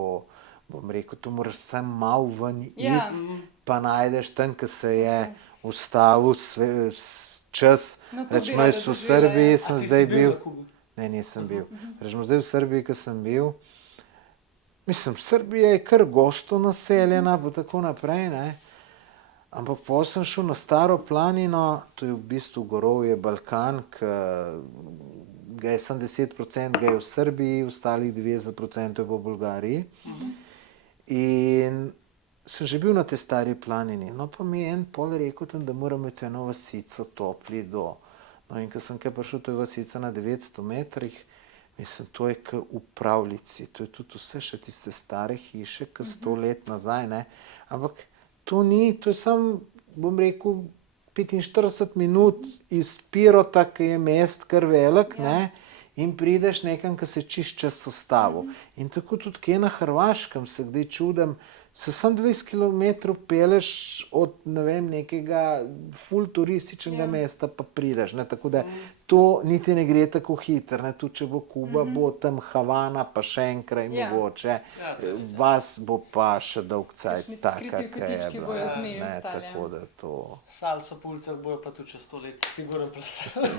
bom rekel, tu moraš sem malo ven iti, Ja. pa najdeš tam, ki se je ustavil čas. No, to bi Rečemo, rada jaz v doživela, Srbiji ja. sem A ti si zdaj bil bil, na Kubi? ne, nisem bil. Rečemo, zdaj v Srbiji, ko sem bil, mislim, Srbija je kar gosto naseljena, pa tako naprej, ne. Ampak pol sem šel na Staro planino, to je v bistvu gorovje Balkan, ga je samo 10% ga je v Srbiji, ostalih 90% je pa v Bolgariji. In sem že bil na tej Stari planini, no pa mi je en pol rekel tam, da moram iti v eno vasico Topli do. No in ko sem kaj prišel, to je vasica na 900 metrih, mislim, to je k v pravljici, to je tudi vse še tiste stare hiše, k 100 let nazaj, ne. Ampak to ni, to je samo, bom rekel, 45 minut iz Pirota, ki je mest kar velik, ne, in prideš nekam, ki se čist čas ustavil. In tako tudi kje na Hrvaškem se kdaj čudim, se samo 20 km peleš od, ne vem, nekega ful turističnega mesta, pa prideš, ne, tako da to niti ne gre tako hitro, ne, tudi če bo Kuba, bo tam Havana, pa še enkrat Ja. mogoče, Ja, to je res, ja. vas bo pa še dolg cajt Kakšni taka, skriti ke je kotički bila, bojo zmeraj ne, ostali, ja. tako da to... Salso pulcev bojo pa tudi čez 100 let, sigurno plesali.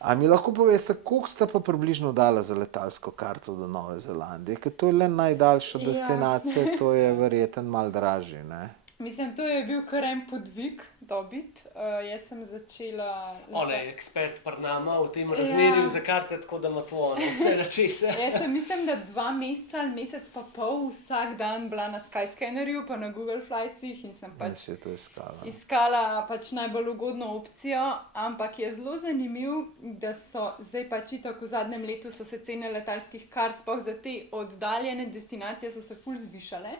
A mi lahko poveste, koliko sta pa približno dala za letalsko karto do Nove Zelandije? Ker to je le najdaljša Ja. destinacija, to je verjetno malo dražje, ne? Mislim, to je bil kar en podvig dobiti. Jaz sem začela... Ona je ekspert pri nama v tem razmerju za karte, tako da ima to ona vse načese. Jaz sem mislim, da 2 meseca ali mesec pa pol vsak dan bila na Skyscannerju pa na Google Flightsih in sem In pač si je to iskala. iskala pač najbolj ugodno opcijo, ampak je zelo zanimiv, da so zdaj pač itak v zadnjem letu so se cene letalskih kart, sploh za te oddaljene destinacije so se ful zvišale.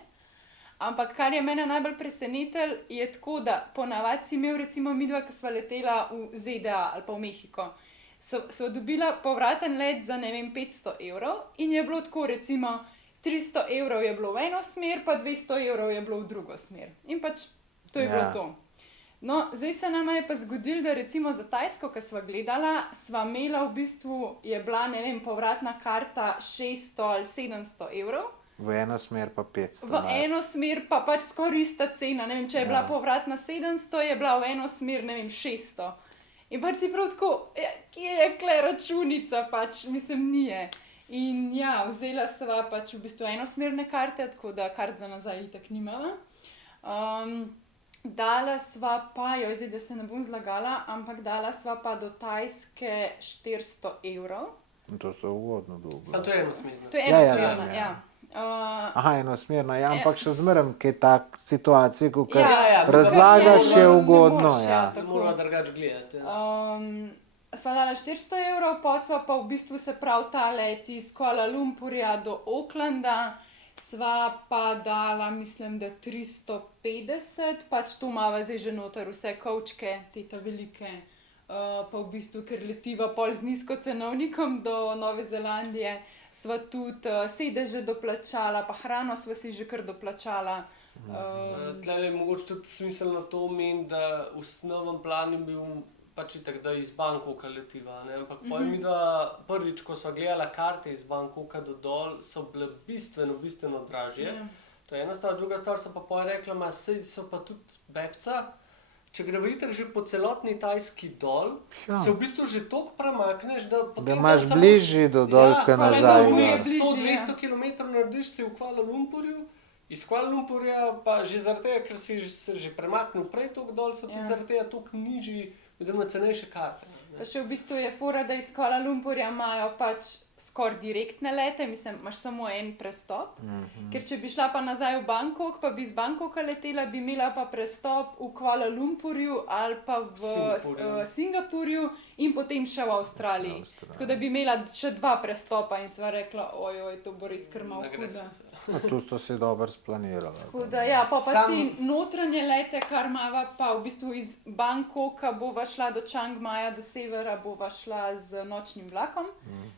Ampak kar je mene najbolj presenetilo, je tako, da ponavadi si imel recimo midva, ki sva letela v ZDA ali pa v Mehiko, sva dobila povraten let za, ne vem, 500 evrov in je bilo tako, recimo 300 evrov je bilo v eno smer, pa 200 evrov je bilo v drugo smer. In pač to je bilo Ja. to. No, zdaj se nama je pa zgodilo, da recimo za Tajsko, ki sva gledala, sva imela v bistvu, je bila, ne vem, povratna karta 600 ali 700 evrov. V eno smer pa 500. V eno smer pa pač skoraj ista cena. Ne vem, če je bila povratna 700, je bila v eno smer, ne vem, 600. In pač si prav tako, ja, kje je kle računica, pač, mislim, nije. In ja, vzela sva pač v bistvu enosmerne karte, tako da kart za nazaj itak nimala. Dala sva pa, zdaj, da se ne bom zlagala, ampak dala sva pa do Tajske 400 evrov. To so ugodno dolgo. Samo to je enosmerno. To je Ja, ja, enosmerna, ja, ja. ja. Aha, enosmerno, ja, ampak še zmeraj, kaj tak situacije, kot Ja, ja, razlagaš, ne je moreš, ugodno, ja. ja. Tako moramo drugače gledati. Ja. sva dala 400 evrov, pa sva pa v bistvu se prav ta let iz Kuala Lumpurja do Aucklanda, sva pa dala, mislim, da 350, pač to imava zdaj že noter vse kovčke, te ta velike, pa v bistvu, ker letiva pol z nizko cenovnikom do Nove Zelandije, sva tudi sedeže doplačala, pa hrano sva si že kar doplačala. Tlele je mogoče tudi smiselno to omeniti, da osnoven plan je bil pač itak, da iz Bangkoka letiva, ne? Ampak pol midva prvič, ko sva gledala karte iz Bangkoka do dol, so bile bistveno dražje. Ja. To je ena stvar, druga stvar so pa pol rekla, saj so pa tudi bebca, če greva itak že po celotni Tajski dol, Ja. se v bistvu že toliko premakneš, da potem... Da imaš bližje do dol, Ja, kot Kuala nazaj. Lumpur je gor. bližje, 100-200 km narediš si v Kuala Lumpurju, iz Kuala Lumpurja pa že zaradi tega, ker si se že premaknil prej toliko dol, so tudi Ja. zaradi tega toliko nižji oziroma cenejše karte. Pa še v bistvu je fora, da iz Kuala Lumpurja imajo pač skoraj direktne lete, mislim, imaš samo en prestop. Ker če bi šla pa nazaj v Bangkok, pa bi iz Bangkoka letela, bi imela pa prestop v Kuala Lumpurju ali pa v Singapurju. Singapurju in potem še v Avstraliji. Tako da bi imela še 2 prestopa in sva rekla, ojoj, to bo res kar malo Ne gre huda. se. No, tu sta si dobro splanirala. Tako da ja, pa Sam- te notranje lete, kar imava, pa v bistvu iz Bangkoka bova šla do Chiang Maja, do severa bova šla z nočnim vlakom.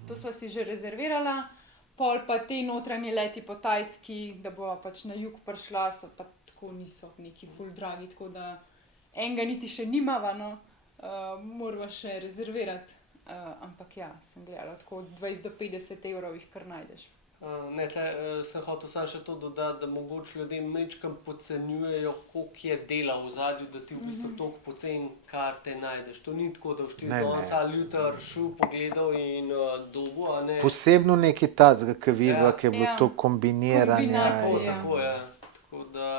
To sva si že rezervirala. Pol pa te notranje leti po Tajski, da bova pač na jug prišla, so pa tako niso neki ful dragi, tako da enega niti še nimava, no. Morava še rezervirati. Ampak ja, sem gledala, tako od 20 do 50 evrov jih kar najdeš. Ne, tle sem hotel samo še to dodati, da mogoče ljudje majčkeno podcenjujejo, koliko je dela v ozadju, da ti v bistvu toliko poceni karte najdeš. To ni tako, da boš ti Ne, danes ne. ali jutri šel, pogledal in dobil, a ne. Posebno nekaj tacga, ki vidva, Ja. ki je bilo Ja. to kombiniranje. Kombinacija. Tako, ja. Tako da...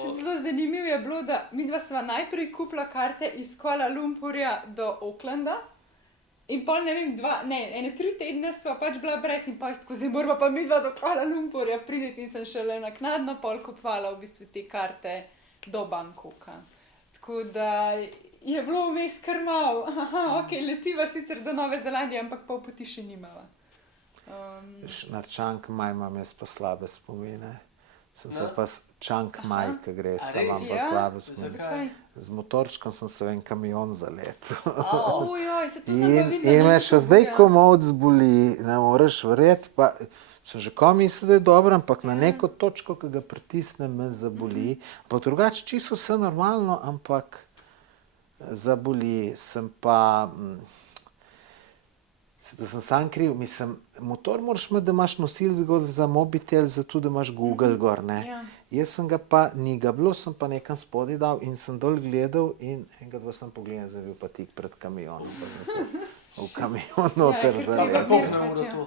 Tudi zelo zanimivo je bilo, da midva sva najprej kupila karte iz Kuala Lumpurja do Aucklanda. In pol, ne vem, ene 3 tedne sva pač bila brez in pa skozi morava pa midva do Kuala Lumpurja priti in sem šele naknadno pol kupovala v bistvu te karte do Bangkoka. Tako da je bilo vmes kar malo, ok, letiva sicer do Nove Zelandije, ampak pol poti še nimava. Na Chiang Mai imam jaz pa slabe spomine. Sem se No. pa s Chiang Mai, ki greš, A tam imam res? pa Ja? slabe spomine. Zakaj? Z motorčkom sem se v en kamion zaletel. Ojoj, se to sem pa In videla me na še YouTubeu, zdaj ja. komot zboli, ne moreš verjeti, pa sem že ko mislil, da je dobro, ampak na neko točko, ki ga pritisnem, me zaboli. Pa drugače čisto vse normalno, ampak zaboli. Sem pa, to sem sam kriv, mislim, motor moraš imeti, da imaš nosilec gor za mobitel, zato da imaš Google gor, ne. Ja. Jaz sem ga pa, ni ga bilo, sem pa nekam spodaj dal in sem dol gledal in enkrat dva sem pogledal, sem bil pa tik pred kamionom, pa sem se v kamion noter ker Pa zaletel. koliko na uro to?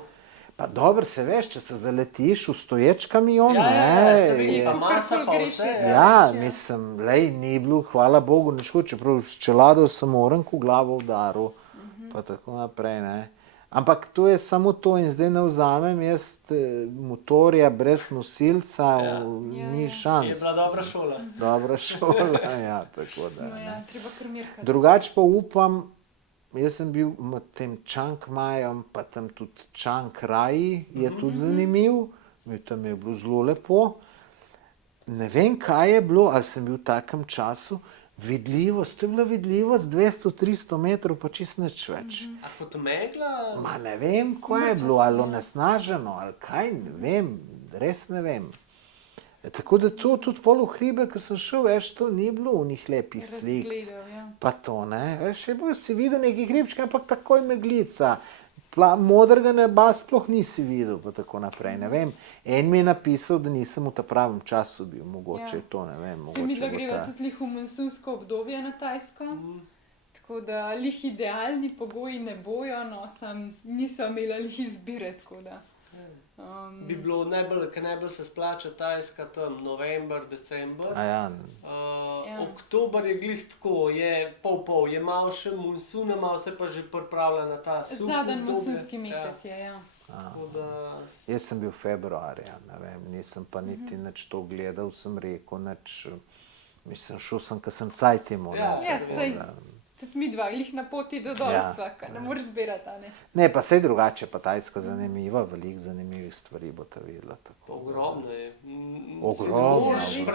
Pa dobro, se veš, če se zaletiš v stoječ kamion, Ja, ne, se vidi, je- pa masa pa Greš, vse. ja. ja, več, ja. mislim, lej, ni bilo, hvala Bogu, nič hud, čeprav s čelado sem orenk v glavo udaril, pa tako naprej, ne. Ampak to je samo to in zdaj ne vzamem jaz motorja brez nosilca, Ja. ni Ja. šans. Je bila dobra šola. Dobra šola, ja, tako da. No, ja, treba kar mirkati. Drugače pa upam, jaz sem bil med tem Chiang Majem, pa tam tudi Chiang Rai je tudi zanimiv, tam je bilo zelo lepo. Ne vem, kaj je bilo, ali sem bil v takem času, vidljivost, to je bila vidljivost 200-300 metrov, pa čist nič več. A kot megla? Ma ne vem, kaj je bilo, ali onesnaženo, ali kaj, ne vem, res ne vem. Tako da to tudi pol v hribe, ko sem šel, veš, to ni bilo v njih lepih slik. Razgledal, ja. Pa to ne, veš, je bil si videl neki hribčki, ampak takoj meglica. Modrega neba sploh nisi videl, pa tako naprej, ne vem. En mi je napisal, da nisem v ta pravem času bil, mogoče Ja. je to, ne vem. Se mi mogoče dva bo greva ta- tudi lih v monsunsko obdobje na Tajsko. Tako da lih idealni pogoji ne bojo, no, sam nisem imela lih izbire, tako da. Bi bilo najbolj, ker najbolj se splača Tajska tam november, december. A ja, Ja. Oktober je glih tako, je pol, je malo še monsuna, malo se pa že pripravlja na ta suh Zadnji obdobje. monsunski mesec je, ja. Tako da... jaz sem bil februarja, ne vem, nisem pa niti nič to gledal, sem rekel, nič, mislim, šel sem, ko sem cajt imel. Ja, ne, Ja, tako saj. da- Tudi mi dva, glih na poti do dolstva, ne moreš zbirati, a ne. Ne, pa sej drugače, pa Tajska zanimiva, veliko zanimivih stvari bosta videla. Ogromno je. Ogromno. Če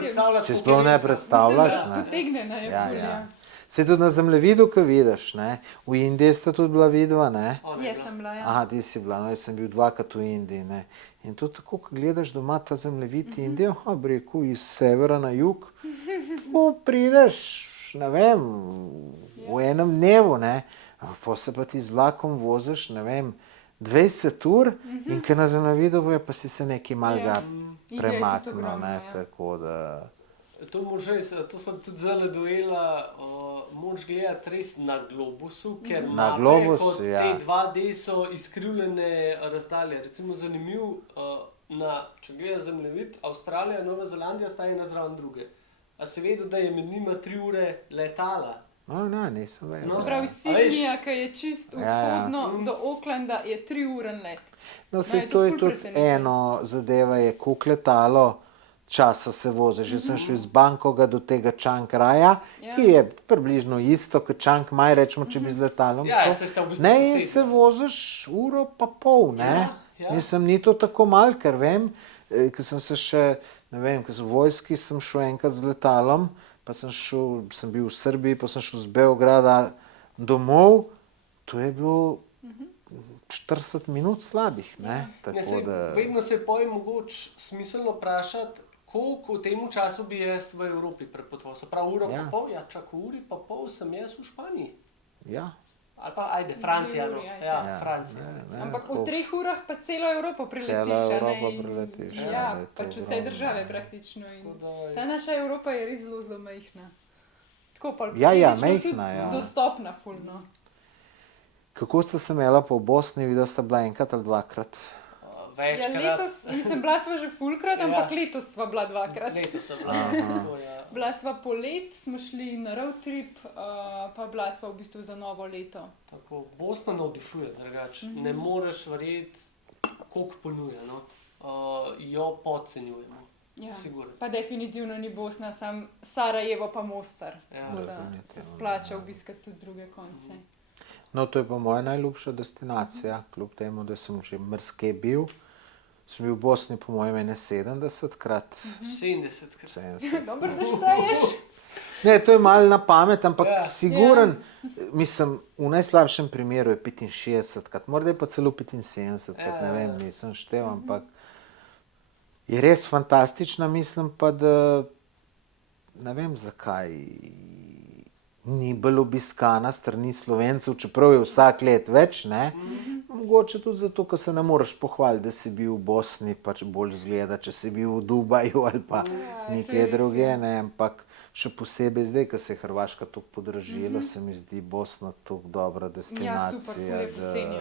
Če sploh ne predstavljaš, Mislim, ne. razpotegnjena je Ja, ful, ja. ja. Sej tudi na zemljevidu, ko vidiš, ne, v Indiji sta tudi bila vidva, ne. Jaz sem bila, ja. Aha, ti si bila, no, jaz sem bil dvakrat v Indiji, ne. In to tako, ko gledaš doma ta zemljevid Indije, bi rekel, iz severa na jug, prideš, ne vem, v enem dnevu, ne, pa se pa ti z vlakom voziš, ne vem, 20 ur in ko na zemljevidu je, pa si se nekaj malega Indija je tudi premaknil, ogromna, ne, ja. tako da... To sem tudi zdaj dojela, moč gledati res na globusu, ker Na mape globusu, kot ja. te 2D so izkrivljene razdalje. Recimo zanimiv, če gledaš zemljevid, Avstralija in Nova Zelandija sta ena zraven druge. A si vedel, da je med njima 3 ure letala? Ne, nisem vedel. Se pravi, Sydneyja, ki je čist Ja, ja. vzhodno do Aucklanda, je 3-uren let. No, je sej to to je ful tudi presenečenje. eno zadeva, je kuk letalo, časa se voziš. Jaz sem šel iz Bangkoka do tega Chiang Raja, Ja. ki je približno isto kot Chiang Mai, rečemo, če bi z letalom Ja, šel. saj sta v bistvu Ne, in sosedi. se voziš uro pa pol, ne. Ja, ja. Mislim, ni to tako malo, ker vem, ko sem se še, ne vem, ko sem v vojski, sem šel enkrat z letalom, pa sem bil v Srbiji, pa sem šel z Beograda domov, to je bilo 40 minut slabih, ne. Ja, Tako saj da... vedno se je pojem mogoče smiselno vprašati, koliko v tem času bi jaz v Evropi prepotoval. Se pravi, uro Ja. pa pol, ja, čak v uri pa pol sem jaz v Španiji. Ja. Ali pa, ajde, Francija, no. uri, ajde. Ja, Ja, Francija. ne, recimo. ne. Ampak v koliko? 3 urah pa celo Evropo priletiš. Cela a ne, Evropa in- priletiš, ja, Ja, da je to pač vse ogromno, države ja. praktično. In Tako da je- ta naša Evropa je res zelo, zelo majhna. Tako pa Ja, ja, posledično tudi majhna, ja. dostopna fulno. Kako ste se imela po Bosni, videla sta bila enkrat ali dvakrat? Ja, Večkrat. letos, mislim, bila sva že fulkrat, ampak Ja. letos sva bila dvakrat. Letos sem bila. Aha. tako, ja. Bila sva polet, smo šli na road trip, pa bila sva v bistvu za novo leto. Tako, Bosna navdušuje, drugače. Ne moreš verjeti, koliko ponuja. No? Jo podcenjujemo. Ja. Sigurno. Pa definitivno ni Bosna, sam Sarajevo pa Mostar. Ja. Tako da se splača obiskati tudi druge konce. No, to je pa moja najljubša destinacija, kljub temu, da sem že mrske bil. Sem bil v Bosni, po mojem, 70-krat. 70krat. 70. Dobro, da šteješ. Ne, to je malo na pamet, ampak Ja. siguren, mislim, v najslabšem primeru je 65krat, morda je pa celo 75krat, ne vem, nisem štev, ampak je res fantastična, mislim pa, da ne vem zakaj ni bolj obiskana strani Slovencev, čeprav je vsak let več, ne. Mogoče tudi zato, ker se ne moreš pohvaliti, da si bil v Bosni, pač bolj zgleda, če si bil v Dubaju ali pa to je nekje res, drugje, ne, ampak še posebej zdaj, ko se je Hrvaška toliko podražila, se mi zdi Bosna toliko dobra destinacija. super, ful je poceni.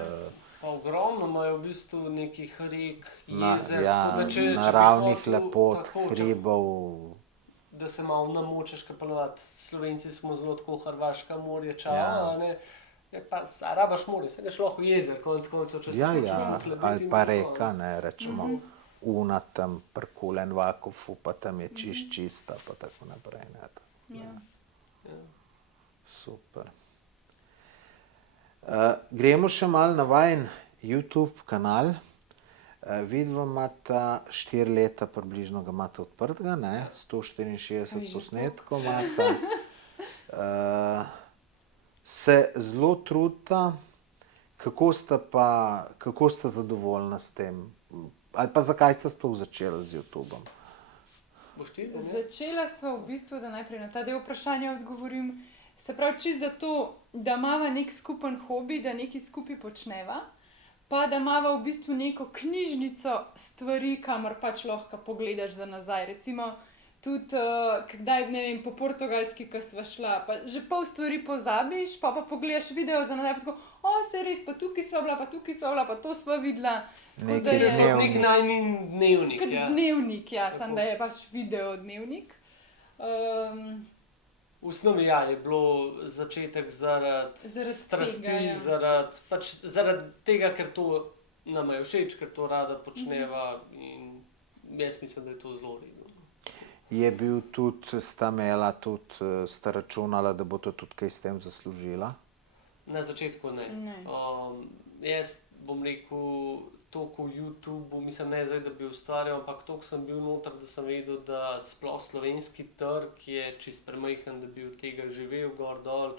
Pa ogromno imajo v bistvu nekih rek, Na, jezer, ja, tako da če bi naravnih hotel, lepot, tako, če- hribov. Da se malo namočeš, ker ponovadi Slovenci smo zelo tako Hrvaška morje, čao, Ja. a ne. Je pa, a rabaš morje, se greš lahko v jezer, konec koncev, če se Ja, hočeš ja, nahladiti ali in pa to, reka, ne, rečemo, una tam pri Kulenvakovu, pa tam je čista, pa tako naprej, ne. Ja. Super. Gremo še malo na vajen YouTube kanal. Vidva imata 4 leta, približno ga imata odprtega, ne, 164 posnetkov imata. Se zelo trudita. Kako sta zadovoljna s tem? Ali pa zakaj sta sploh začela z YouTubeom? Boš ti, ne? Začela sva v bistvu, da najprej na ta del vprašanja odgovorim. Se pravi, čisto zato, da imava nek skupen hobi, da nekaj skupaj počneva, pa da imava v bistvu neko knjižnico stvari, kamor pač lahko pogledaš za nazaj. Recimo, tudi kdaj, ne vem, po Portugalski, ko sva šla, pa že pol stvari pozabiš, pa pogledaš video za nazaj, pa tako, o, se res, pa tukaj sva bila, pa tukaj sva bila, pa to sva videla. Tako Neki da je- dnevnik. Nek najnin dnevnik, Kot ja. dnevnik, ja, Tako. samo da je pač video dnevnik. V osnovi ja, je bilo začetek zaradi Zaradi strasti, tega, ja. zaradi tega, ker to nama je všeč, ker to rada počneva in jaz mislim, da je to zelo redno. je bil tudi, sta imela tudi, sta računala, da bo to tudi kaj s tem zaslužila? Na začetku ne. Ne. Jaz bom rekel, toliko v YouTubu, mislim ne zdaj, da bi ustvarjal, ampak toliko sem bil noter, da sem vedel, da sploh slovenski trg je čist premajhen, da bi od tega živel gor dol.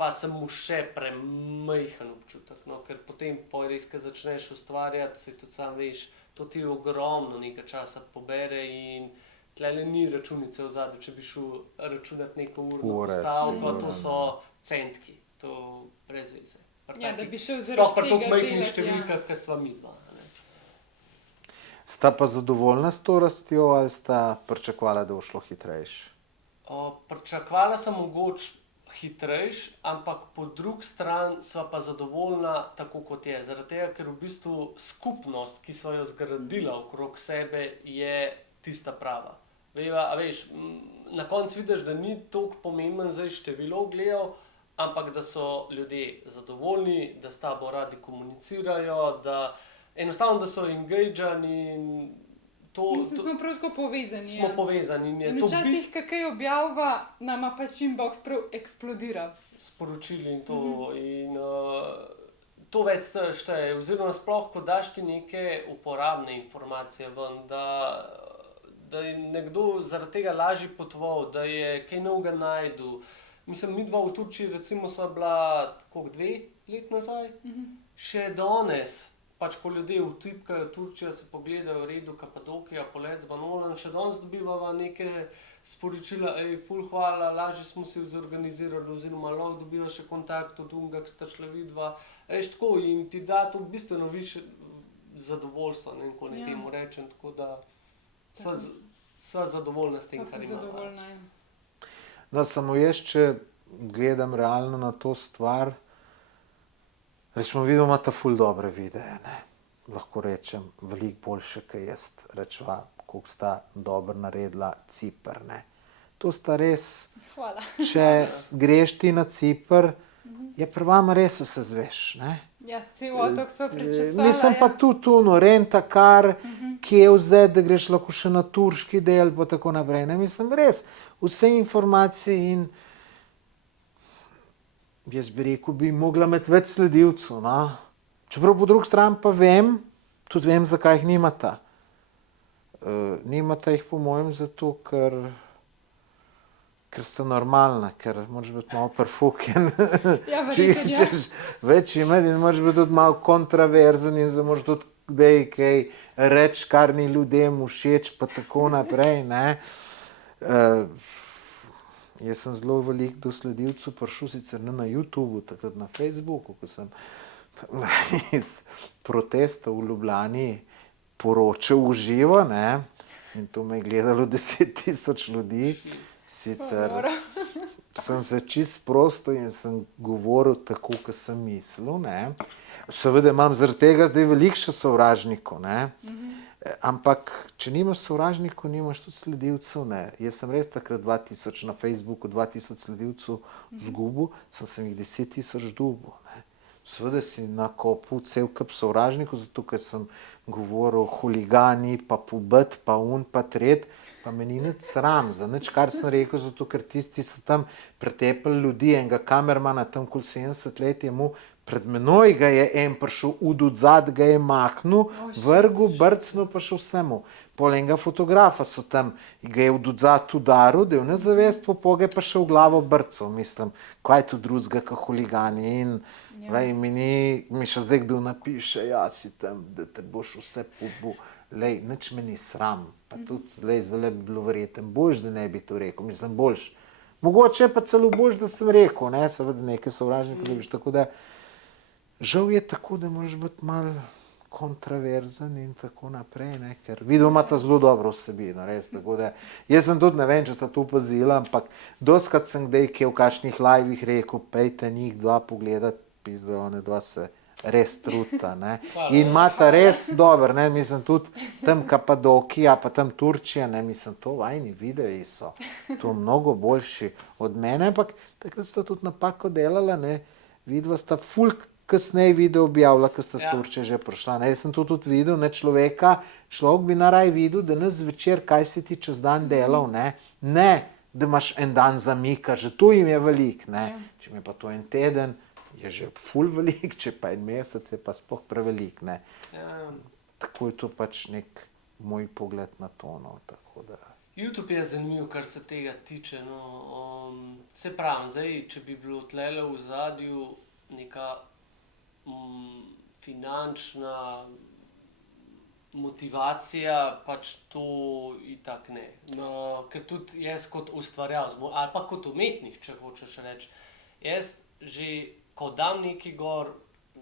Pa sem mu še premajhen občutek, no, ker potem res, ko začneš ustvarjati, se tudi sam veš, to ti ogromno nekaj časa pobere in tlele ni računice v zadju, če bi šel računati neko urno Ure, postavko, sigurno, to so centki, to brez veze. Ja, da bi šel Sploh zaradi pri toliko tega majhnih delati, številkah, ki sva midva. Sta pa zadovoljna s to rastjo ali sta pričakovala, da bo šlo hitrejše? Pričakovala sem mogoče hitrejš, ampak po drugi strani sva pa zadovoljna tako, kot je. Zaradi tega, ker v bistvu skupnost, ki sva jo zgradila okrog sebe, je tista prava. Veva, a veš, na koncu vidiš, da ni toliko pomemben zdaj število ogledov, ampak da so ljudje zadovoljni, da s tabo radi komunicirajo, da enostavno, da so engagani in to... Mislim, smo prav tako povezani. Smo povezani in je In to včasih, kaj objavlja, nama pač inbox prav eksplodira. sporočili in to. In to več šteje. Oziroma sploh, ko daš ti neke uporabne informacije ven, da je nekdo zaradi tega lažje potoval, da je kaj novega našel. Mislim, midva v Turčiji, recimo, sva bila koliko, 2 leti nazaj. Še danes, pač ko ljudje vtipkajo Turčijo, se pogledajo v redu, Kapadokija, polet z Banolan, še danes dobivava neke sporočila, ful hvala, lažje smo se zorganizirali, oziroma lahko dobiva še kontakt od unga, ki sta šla vidva. Veš, tako, in ti da to bistveno više zadovoljstvo, ne vem, ko ne temu rečem, tako da sva zadovoljna s tem, kar imamo. Zadovoljna je. No, samo jaz, če gledam realno na to stvar, rečemo, vidva imata ful dobre videe, ne. Lahko rečem, veliko boljše, kot jaz. Rečeva, koliko sta dobro naredila Ciper, ne. To sta res, Hvala. če greš ti na Ciper, je pri vama res vse zveš, ne. Ja, cel otok sva prečesala. Mislim pa tudi ono, renta-kar, kje vzeti, da greš lahko še na turški del, pa tako naprej, ne. Mislim, res, vse informacije in jaz bi rekel, bi mogla imeti več sledilcev, no. Čeprav po drugi strani pa vem, tudi vem, zakaj jih nimata. Nimata jih po mojem zato, ker sta normalna, ker moraš biti malo prfuken. Ja, Če verjetno, ja. hočeš več imeti in moraš biti tudi malo kontraverzen in se moraš tudi kdaj kaj reči, kar ni ljudem všeč, pa tako naprej, ne. Jaz sem zelo veliko do sledilcev prišel, sicer ne na YouTubu, takrat na Facebooku, ko sem iz protestov v Ljubljani poročal v živo, ne, in to me je gledalo 10.000 ljudi. Sicer sem se čisto sprostil in sem govoril tako, kot sem mislil, ne. Seveda imam zaradi tega zdaj veliko še sovražnikov, ne. Ampak, če nimaš sovražnikov, nimaš tudi sledilcev, ne. Jaz sem res takrat 2000 na Facebooku, 2000 sledilcev izgubil, sem jih 10.000 dobil, ne. Seveda si nakopil cel kup sovražnikov, zato ker sem govoril huligani, pa pobit, pa pa tret, pa me ni nič sram za nič, kar sem rekel, zato ker tisti so tam pretepli ljudi, enega kamermana, tam kul 70 let je mu, pred menoj ga je en prišel odzad, ga je mahnil, vrgel, brcnil pa še vsemu. Pol enega fotografa so tam, ga je odzad udaril, da je v nezavest, po ga je pa še v glavo brcal, mislim, kaj je to drugega, kot huligani in mi še zdaj kdo napiše, ja, si tam, da te boš vse pobil. Lej, nič me ni sram, pa tudi, lej, zdaj bi bilo verjetno boljš, da ne bi to rekel, mislim, boljš. Mogoče pa celo boljš, da sem rekel, ne, seveda nekaj sovražnikov dobiš, tako da žal je tako, da moraš biti malo kontraverzen in tako naprej, ne, ker vidva imata zelo dobro vsebino, res, tako da jaz sem tudi, ne vem, če sta to opazila, ampak dostikrat sem kdaj kje v kakšnih livih rekel, pejte njih dva pogledat, pizda, one dva se res truta, ne. In imata res dober, ne, mislim, tudi tam Kapadokija, pa tam Turčija, ne, mislim, to vajni videi so, to mnogo boljši od mene, ampak takrat sta tudi napako delala, ne, vidva sta ful kasneje video objavila, ko sta s Ja. Turčije že prišla. Ne, jaz sem to tudi videl, ne človeka, človek bi naraj videl, da nas zvečer, kaj si ti čez dan delal, ne, da imaš en dan zamika, že to jim je velik, ne. Ja. Če mi je pa to en teden, je že ful velik, če pa en mesec, je pa sploh prevelik, ne. Ja. Tako je to pač nek moj pogled na to, no, tako da. YouTube je zanimiv, kar se tega tiče. No. Se pravi, zdaj, če bi bilo tlele v zadju neka finančna motivacija, pač to itak ne. No, ker tudi jaz kot ustvarjalec, ali pa kot umetnik, če hočeš reči, jaz že, ko dam nekaj gor,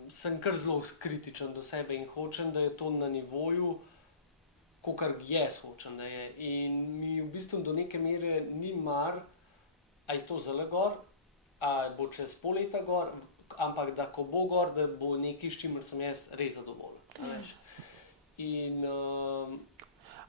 sem kar zelo kritičen do sebe in hočem, da je to na nivoju, kakor jaz hočem, da je. In mi v bistvu do neke mere ni mar, a je to zelo gor, a bo čez pol leta gor, ampak da ko bo gor, da bo nekaj, s čimer sem jaz res zadovoljen. a veš. In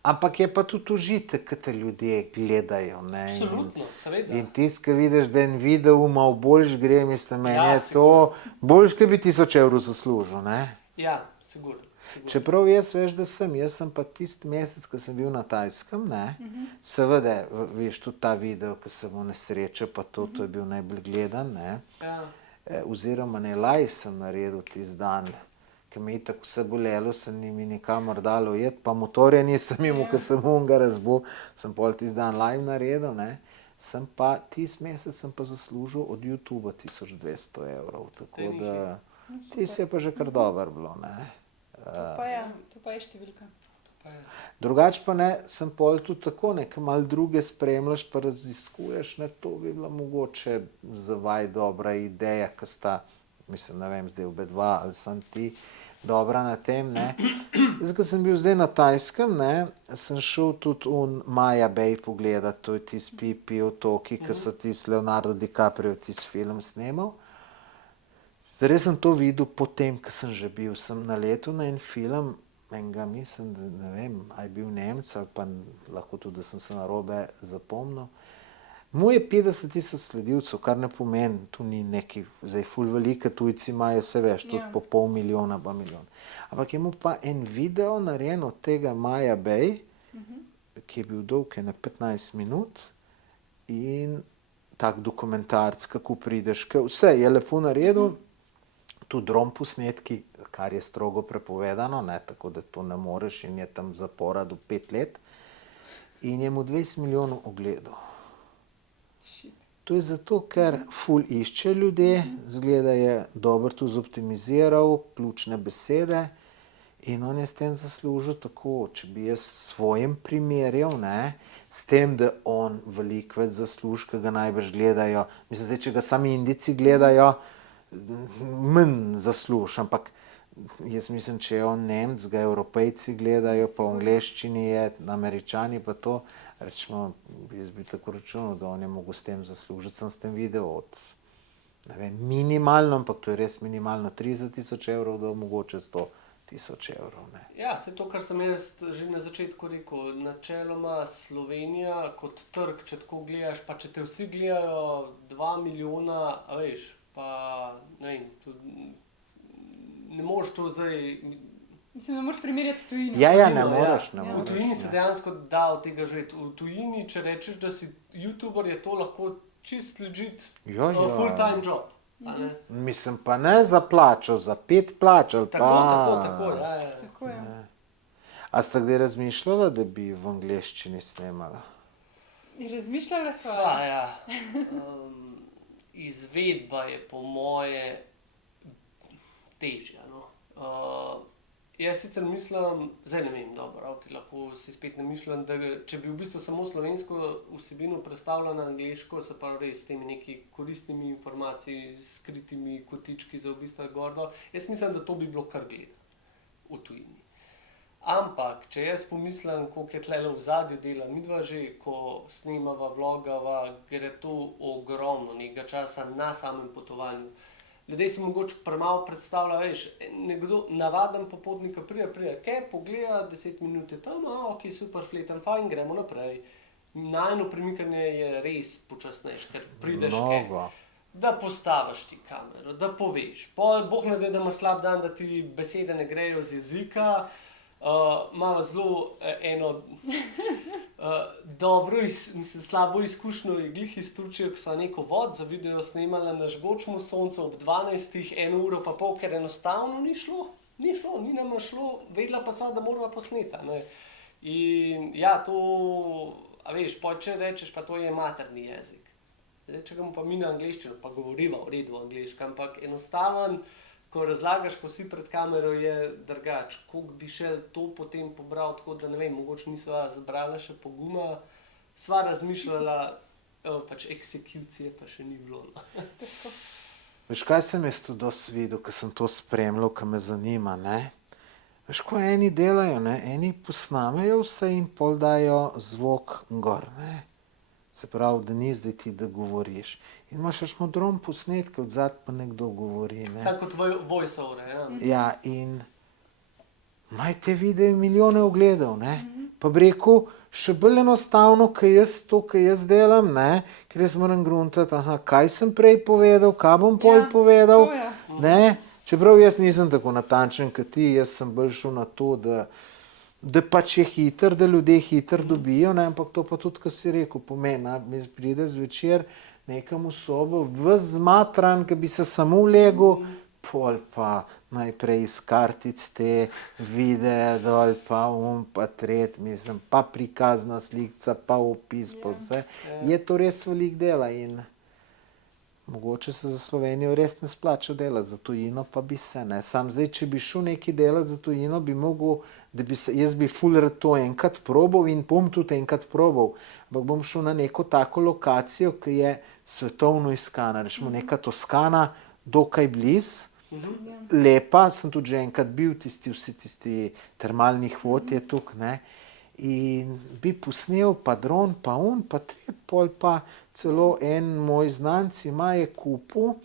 Ampak je pa tudi užitek, ki te ljudje gledajo, ne. absolutno, seveda. In tisti, ki vidiš, da en video malo boljš gre, mislim, meni Ja, je to boljš, kot bi 1000 evrov zaslužil, ne. Ja, sigurno. Čeprav jaz veš, da jaz sem pa tisti mesec, ko sem bil na Tajskem, ne, seveda, veš, tudi ta video, ko sem v nesreče, pa to je bil najbolj gledan, ne, Ja. oziroma ne, live sem naredil tisti dan, ker me je tako vse bolelo, se ni mi nikamor dalo iti, pa motorja nisem imel, ko sem onega razbil, sem pol tisti dan live naredil, ne, sem pa tisti mesec sem pa zaslužil od YouTubea 1200 evrov, tako da tisto je pa že kar dobro bilo, ne. To pa je številka. Drugače pa ne, sem pol tudi tako, ne, ko malo druge spremljaš pa raziskuješ, ne, to bi bila mogoče za vaj dobra ideja, ko sta, mislim, ne vem, zdaj obedva ali sem ti dobra na tem, ne. Zdaj, ko sem bil zdaj na Tajskem, ne, sem šel tudi Maya Bay pogledat, to je tisti Pipi otoki, ki so tisti Leonardo DiCaprio tisti film snemal. Zdaj sem to videl potem, ko sem že bil, sem naletel na en film, enega mislim, da ne vem, a je bil Nemec ali pa lahko tudi, da sem se narobe zapomnil. Mu je 50 000 sledilcev, kar ne pomeni, tu ni neki, zdaj ful velike tujci imajo, se veš, tudi po pol milijona pa milijon. Ampak je mu pa en video narejen od tega Maya Bay, ki je bil dolg na 15 minut in tak dokumentarc, kako prideš, vse je lepo naredil, tudi dron posnetki, kar je strogo prepovedano, ne, tako da to ne moreš in je tam zapora do 5 let. In je mu 20 milijonov ogledov. To je zato, ker ful išče ljudje, zgleda je dobro tu zoptimiziral, ključne besede in on je s tem zaslužil tako, če bi jaz s svojim primerjal, ne, s tem, da on veliko več zasluži, ki ga najbrž gledajo, mislim, zdaj, če ga sami Indijci gledajo, manj zasluži, ampak jaz mislim, če je on Nemec, ga Evropejci gledajo, pa v angleščini je, Američani pa to, rečemo, jaz bi tako računal, da on je mogel s tem zaslužiti, sem s tem videl od, ne vem, minimalno, ampak to je res minimalno 30 000 evrov, do mogoče 100 000 evrov, ne. Ja, se to, kar sem jaz že na začetku rekel, načeloma Slovenija kot trg, če tako gledaš, pa če te vsi gledajo 2 milijona, a veš, pa ne vem, tudi ne moreš to zdaj. Mislim, ne moreš primerjati s tujino. Ja, ne moreš, ne Ja. V moreš. tujini se dejansko da od tega živeti. V tujini, če rečeš, da si youtuber, je to lahko čist legit Ja. full-time job. A ne? Mislim pa ne za plačo, za 5 plač ali pa... Tako, ja. Tako je. A ste kdaj razmišljala, da bi v angleščini snemala? Razmišljala sva. Sva, ja. Izvedba je po moje težja, no. Jaz sicer mislim, zdaj ne vem, dobro, okay, lahko si spet namišljam, da če bi v bistvu samo slovensko vsebino predstavljala na angleško, se pa res s temi neki koristnimi informacijami, skritimi kotički za v bistvu gordo, jaz mislim, da to bi bilo kar gledano v tujini. Ampak, če jaz pomislim, koliko je tlele v zadju dela, midva že, ko snemava, vlogava, gre to ogromno nekega časa na samem potovanju. Ljudje si mogoče premalo predstavljajo, veš, nekdo navaden popotnik pride, kaj pogleda, 10 minut je tam, ok, super, fleten, fajn, gremo naprej. Najno premikanje je res počasnejše, ker prideš kaj. Mnogo. da postaviš ti kamero, da poveš. Pol, Bog ne da ima slab dan, da ti besede ne grejo z jezika. Imamo zelo eno slabo izkušnjo glih iz Turčije, ko so neko vod za video snemala na žgočemu soncu ob 12, 1 uro pa pol, ker enostavno ni šlo, ni nama šlo, vedela pa so, da moramo posneti. Ne. In ja, to, a veš, če rečeš, pa to je materni jezik. Zdaj, če ga pa mi na angleščino, pa govoriva v redu angleško, ampak enostaven, ko razlagaš, ko si pred kamero, je drugač. Koliko bi še to potem pobral, tako da ne vem, mogoče nisva zbrala še poguma, sva razmišljala, pač eksekucije pa še ni bilo. No. Veš, kaj sem jaz tu dosti videl, ko sem to spremljal, ko me zanima, ne? Veš, ko eni delajo, ne? Eni posnamejo vse in pol dajo zvok gor, ne? Se pravi, da ni zdaj ti, da govoriš. In imaš še modrom posnetke, odzad pa nekdo govori, ne? Sam kot voice-over, ja. Ja, in maj te videe milijone ogledov, ne? Pa bi rekel, še bolj enostavno, ko jaz delam, ne? Ker jaz moram gruntati, kaj sem prej povedal, kaj bom pol povedal, to je. ne? Čeprav jaz nisem tako natančen kot ti, jaz sem bolj šel na to, da pač je hiter, da ljudje hiter dobijo, ne? Ampak to pa tudi, ko si rekel, pomeni, pride zvečer nekam v sobo, zmatran, ki bi se samo vlegel, pol pa najprej iz kartic te videe dol, pa pa tret, mislim, pa prikazna slikca, pa opis, pa vse. Je to res veliko dela in mogoče se za Slovenijo res ne splača delati, za tujino pa bi se, ne. Sam zdaj, če bi šel nekaj delati za tujino, bi mogel, jaz bi ful rad to enkrat probal in bom tudi enkrat probal, ampak bom šel na neko tako lokacijo, ki je svetovno iskana, rečemo neka Toskana, dokaj blizu, lepa, sem tudi že enkrat bil, vsi tisti termalnih vod je tukaj, ne. In bi posnel pa dron, pa pa tret, pol pa celo en moj znanec ima, je kupil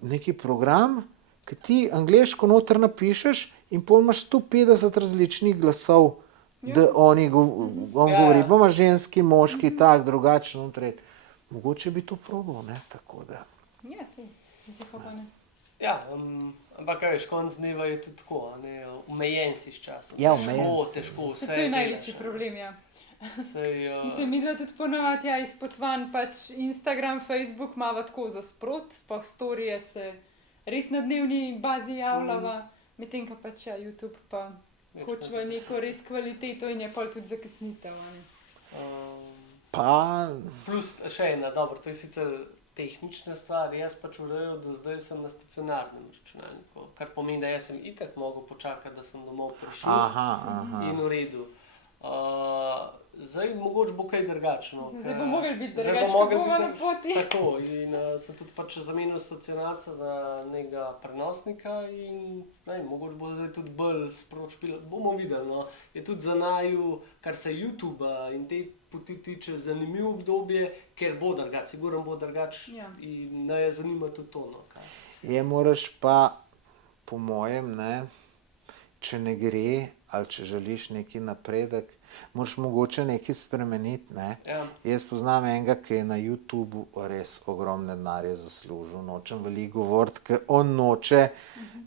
neki program, ki ti angleško noter napišeš in pol imaš 150 različnih glasov, da on govori, pa imaš ženski, moški, tak, drugačen, tret. Mogoče bi to probal, ne, tako da. Ja, sej, zakaj pa ne. Ja, ampak kaj veš, konc dneva je tudi tako, ne, omejen si s časom. Ja, omejen si. Težko vse To je največji problem, ja. Mislim, midva tudi ponovadi iz potovanj, pač Instagram, Facebook imava tako za sprot, sploh storije se res na dnevni bazi javljava, medtem ko pač YouTube pa hočeva neko res kvaliteto in je pol tudi zakasnitev, ne. Pa Plus še ena, dobro, to je sicer tehnična stvar, jaz pač urejal, do zdaj sem na stacionarnem računalniku, kar pomeni, da jaz sem itak mogel počakati, da sem domov prišel in v redu. Zdaj mogoče bo kaj drugačno. Zdaj bo mogli biti drugače, ko bova na poti. Tako, in sem tudi pač zamenil stacionarca za nekega prenosnika in mogoče bo zdaj tudi bolj spročpilo. Bomo videli, no. Je tudi za naju, kar se YouTubea in te poti tiče, zanimivo obdobje, ker bo drugače, sigurno bo drugače in naj zanima tudi to, no. je moraš pa, po mojem, ne, če ne gre ali če želiš neki napredek, moraš mogoče nekaj spremeniti, ne. Ja. Jaz poznam enega, ki je na YouTubu res ogromne denarje zaslužil, nočem veliko govoriti, ker on noče,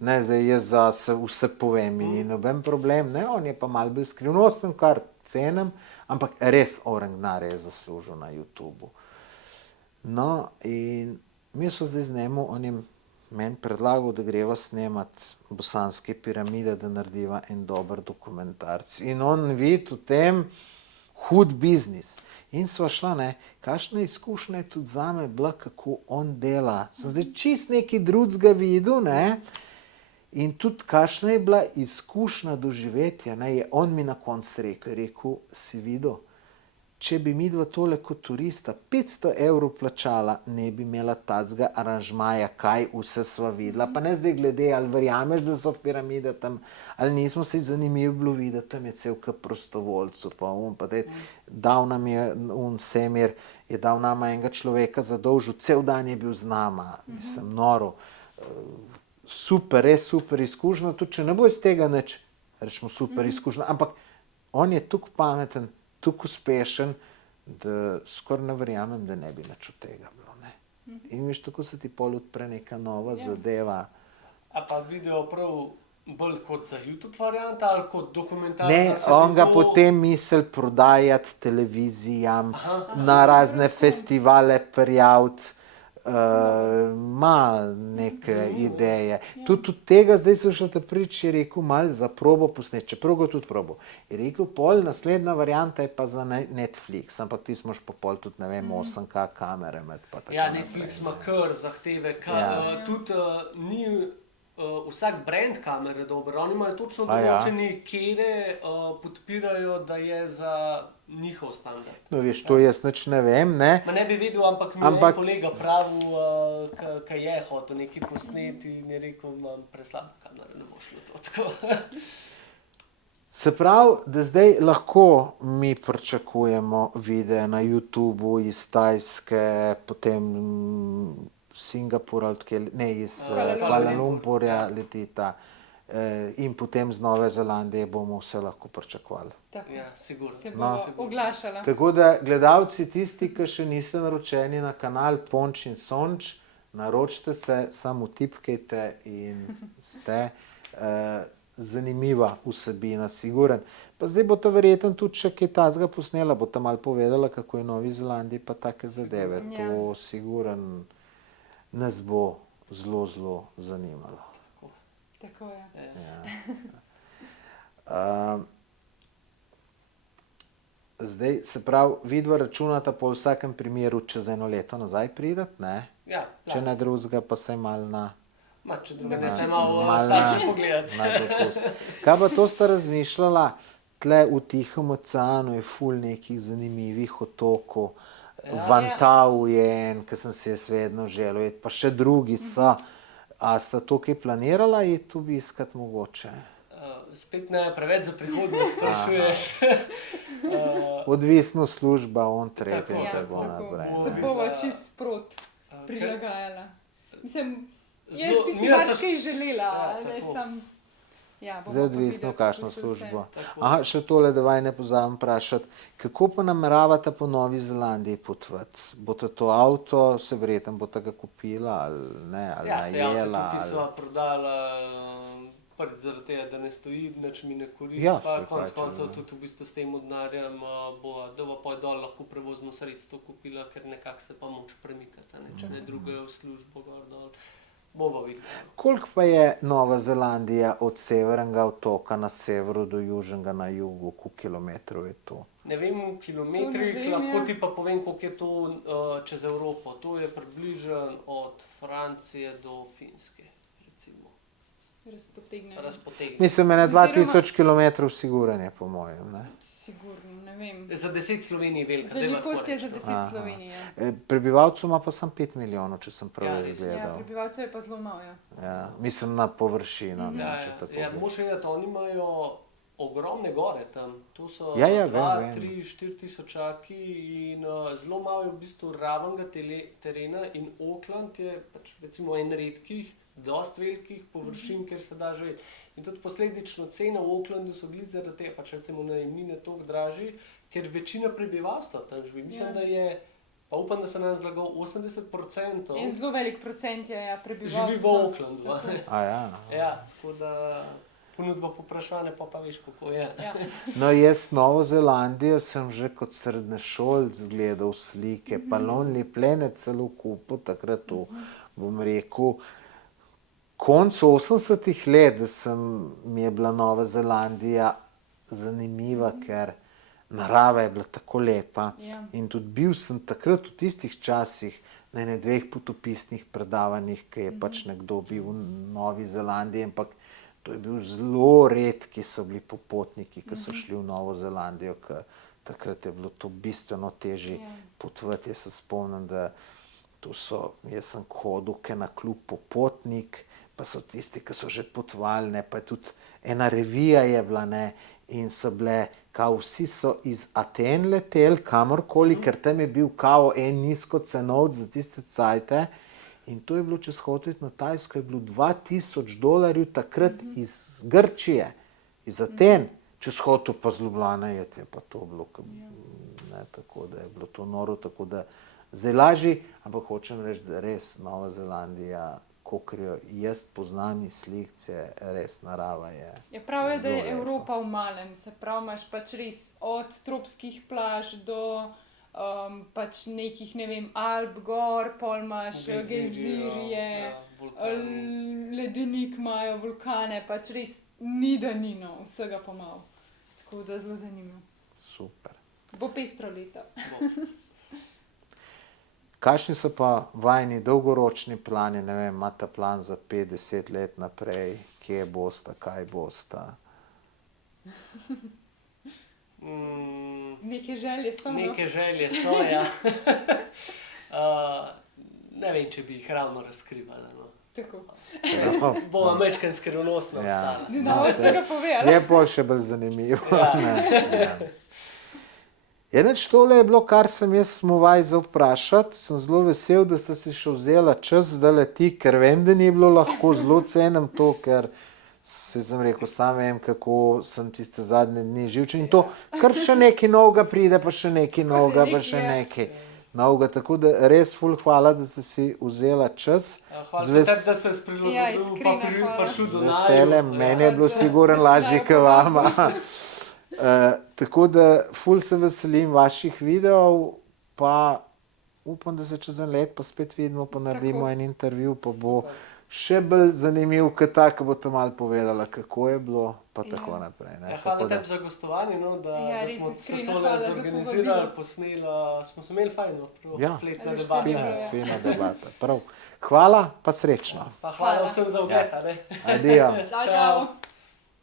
ne, zdaj jaz zase vse povem in ni noben problem, ne, on je pa malo bolj skrivnosten, kar cenim, ampak res orang denarja je zaslužil na YouTubu. No, in mi so zdaj z njemu, on je meni predlagal, da greva snemati Bosanske piramide, da narediva en dober dokumentarc. In on vidi v tem hud biznis. In sva šla, ne, kakšna izkušnja je tudi zame bila, kako on dela. Sem zdaj čist nekaj drugega videl, ne, in tudi kakšna je bila izkušnja doživetja, ne, je on mi na koncu rekel, si videl, če bi midva tole kot turista 500 € plačala, ne bi imela tacga aranžmaja, kaj vse sva videla. Pa ne zdaj glede, ali verjameš, da so piramide tam, ali nismo, se zanimivo bilo videti, tam je cel kup prostovoljcev, pa dal nam je, Semir je dal nama enega človeka zadolžil, cel dan je bil z nama, mislim, noro. Super, res super izkušnja, tudi če ne bo iz tega nič, rečemo super izkušnja, ampak on je toliko pameten, toliko uspešen, da skoraj ne verjamem, da ne bi nič od tega bilo, ne. In veš, tako se ti pol odpre neka nova Ja. zadeva. A pa video prav bolj kot za YouTube varianta ali kot dokumentarec? Ne, da se on bi ga to- potem misli prodajati televizijam, Aha. na razne festivale prijaviti, ima neke Zanimivo. ideje. Tudi od tega, zdaj so še ta prič, je rekel, malo za probo posnet, čeprav ga tudi probo. Je rekel, pol naslednja varianta je pa za Netflix, ampak ti smo pa pol tudi, ne vem, 8K kamere med pa tako Ja, naprej. Netflix ima kar zahteve. Ja. Tudi ni vsak brand kamere dober. Oni imajo točno A ja. določeni, kere podpirajo, da je za njihov standard. No, veš, to jaz nič ne vem, ne. Ma ne bi vedel, ampak mi je Ampak- en kolega pravil, ki je hotel nekaj posneti in je rekel, imam preslabo kamero, ne bo šlo to tako. Se pravi, da zdaj lahko mi pričakujemo videe na YouTubu iz Tajske, potem Singapura, ne, iz Kuala Kuala Lumpur. Lumpurja letita in potem z Nove Zelandije bomo vse lahko pričakovali. Tako. Ja, sigurno. Se bo No. oglašala. Tako da, gledalci, tisti, ki še niste naročeni na kanal Ponč in Sonč, naročite se, samo tipkajte in ste zanimiva vsebina, siguren. Pa zdaj bo to verjetno tudi še kaj tazga posnela, bo tam malo povedala, kako je v Novi Zelandiji pa take zadeve. Ja. To siguren nas bo zelo, zelo zanimalo. Tako je. Zdaj, se pravi, vidva računata po vsakem primeru čez eno leto nazaj pridati, ne? Ja, Če ne drugega, pa se mal na Ma, če druga Da ne bo se še malo malo starši pogledati. na dopust. Kaj pa to sta razmišljala? Tle v Tihem oceanu je ful nekih zanimivih otokov. Ja. Vantau je en, ki sem si jaz vedno želel iti, pa še drugi so. A sta to kaj planirala iti obiskati mogoče? Spet ne preveč za prihodnost sprašuješ. Odvisno služba, on tretje Tako, in Ja, tako tako. naprej. Bo Se videla. bova čist sprot Kaj- prilagajala. Mislim, jaz Zelo- bi si midva se- marsikaj želela, Ja, ne tako. sam. Ja, bomo Zdaj pa odvisno, videli, kakšno kako se vse- službo. Tako. Aha, še tole, da vaj ne pozabim vprašati. Kako pa nameravate po Novi Zelandiji potovati? Boste to avto, se verjetno boste ga kupila ali ne, ali Ja, se avto najela? tukaj ali... sva prodala, prvič zaradi tega, da ne stoji, nič mi ne koristi, Ja, pa saj konec pač, koncev ne. tudi v bistvu s tem denarjem da bo pol dol lahko prevozno sredstvo kupila, ker nekako se pa moč premikati, a ne, če ne drugajo v službo gor dol. Bova videla. Koliko pa je Nova Zelandija od severnega otoka na severu do južnega na jugu? Koliko kilometrov je to? Ne vem v kilometrih, To ne vem, lahko ja. ti pa povem, koliko je to čez Evropo. To je približno od Francije do Finske, recimo, Razpotegnjeno. razpotegnjeno. Mislim, ene Oziroma- 2000 km siguren je, po mojem. Ne? Sigurno, ne vem. Za 10 Slovenij je velika. dajva Velikost tako je za reči, no. 10 Aha. Slovenije. Prebivalcev ima pa samo 5 milijonov, če sem prav Ja, res. Ja, izgledal. prebivalcev je pa zelo malo. Ja. Ja, mislim na površino. Ne, Ja, če tako ja, gledaš. moš vedeti, oni imajo ogromne gore tam. To so Ja, ja, 2, vem, vem. 3, 4 tisočaki in zelo malo je v bistvu ravnega terena in Auckland je pač recimo en redkih, dosti velikih površin, kjer se da živeti. In tudi posledično cene v Aucklandu so bili zaradi tega, pač recimo najemnine toliko dražji, ker večina prebivalstva tam živi. Mislim, Ja. da je, pa upam, da se nam zlagal 80% En zelo velik procent je ja, prebivalstva. živi v Aucklandu. a Tako. ne. A ja. Ja, tako da ponudba popraševanja, pa veš, kako je. Ja. No, jaz Novo Zelandijo sem že kot srednješolc gledal slike, pa Lonely Planet celo kupil takrat v, bom rekel, koncu 80-ih let, da mi je bila Nova Zelandija zanimiva, ker narava je bila tako lepa. Ja. In tudi bil sem takrat v tistih časih na ene 2 potopisnih predavanjih, ki je pač nekdo bil v Novi Zelandiji, ampak to je bil zelo redki so bili popotniki, ki so šli v Novo Zelandijo, ker takrat je bilo to bistveno težje Ja. potovati. Jaz se spomnim, da jaz sem hodil ke na klub Popotnik, pa so tisti, ki so že potovali, ne, pa je tudi ena revija je bila, ne, in so bile, kao vsi so iz Aten leteli kamorkoli, ker tam je bil kao en nizkocenovec za tiste cajte. In to je bilo, če si hotel iti na Tajsko, je bilo $2000 takrat iz Grčije, iz Aten. Če si hotel pa z Ljubljane iti, je pa to bilo, ne, tako da je bilo to noro, tako da zdaj lažji, ampak hočem reči, da res Nova Zelandija, kolikor jo jaz poznam iz slik, res narava je. Ja, prav je, da je zelo lepa. Evropa v malem, se pravi, imaš pač res od tropskih plaž do pač nekih, ne vem, Alp gor, pol imaš gejzirje, ledenik imajo, vulkane, pač res ni da ni, no, vsega pa malo. Tako da zelo zanimivo. Super. Bo pestro leto. Kakšni so pa vajni dolgoročni plani, ne vem, imate plan za 5-10 let naprej, kje boste, kaj boste? Neke želje so, no? Neke želje so, ja. Ne vem, če bi jih ravno razkrivali. No. Tako. Bova mečken skrivnostno ostala. Ne znamo vsega povedati. Je pol še bolj zanimivo. Ja. Enač tole je bilo, kar sem jaz smovaj za vprašati. Sem zelo vesel, da ste si še vzela čas, da leti, ker vem, da ni bilo lahko, zelo cenim to, ker sem rekel, sam vem, kako sem tiste zadnje dni živčen. In to, kar še nekaj novega pride, pa še nekaj novega, pa še nekaj novega. Tako da res ful hvala, da ste si vzela čas. Hvala tudi tebi, da se je prilagodil, pa prišel do naju. Veseljem, meni je bilo sigurno lažje, kot vama. Tako da ful se veselim vaših videov, pa upam, da se čez en let pa spet vidimo, pa naredimo en intervju, pa bo še bolj zanimiv, kot ta, ki bo tam malo povedala, kako je bilo, pa tako naprej. Ne? Hvala tebi za gostovanje, no, da smo se tole zorganizirali, posneli, smo se imeli fajn, fletna debata. Fina debata, prav. Hvala, pa srečno. Pa hvala vsem za ogled, ne? Adijo. Čau, čau.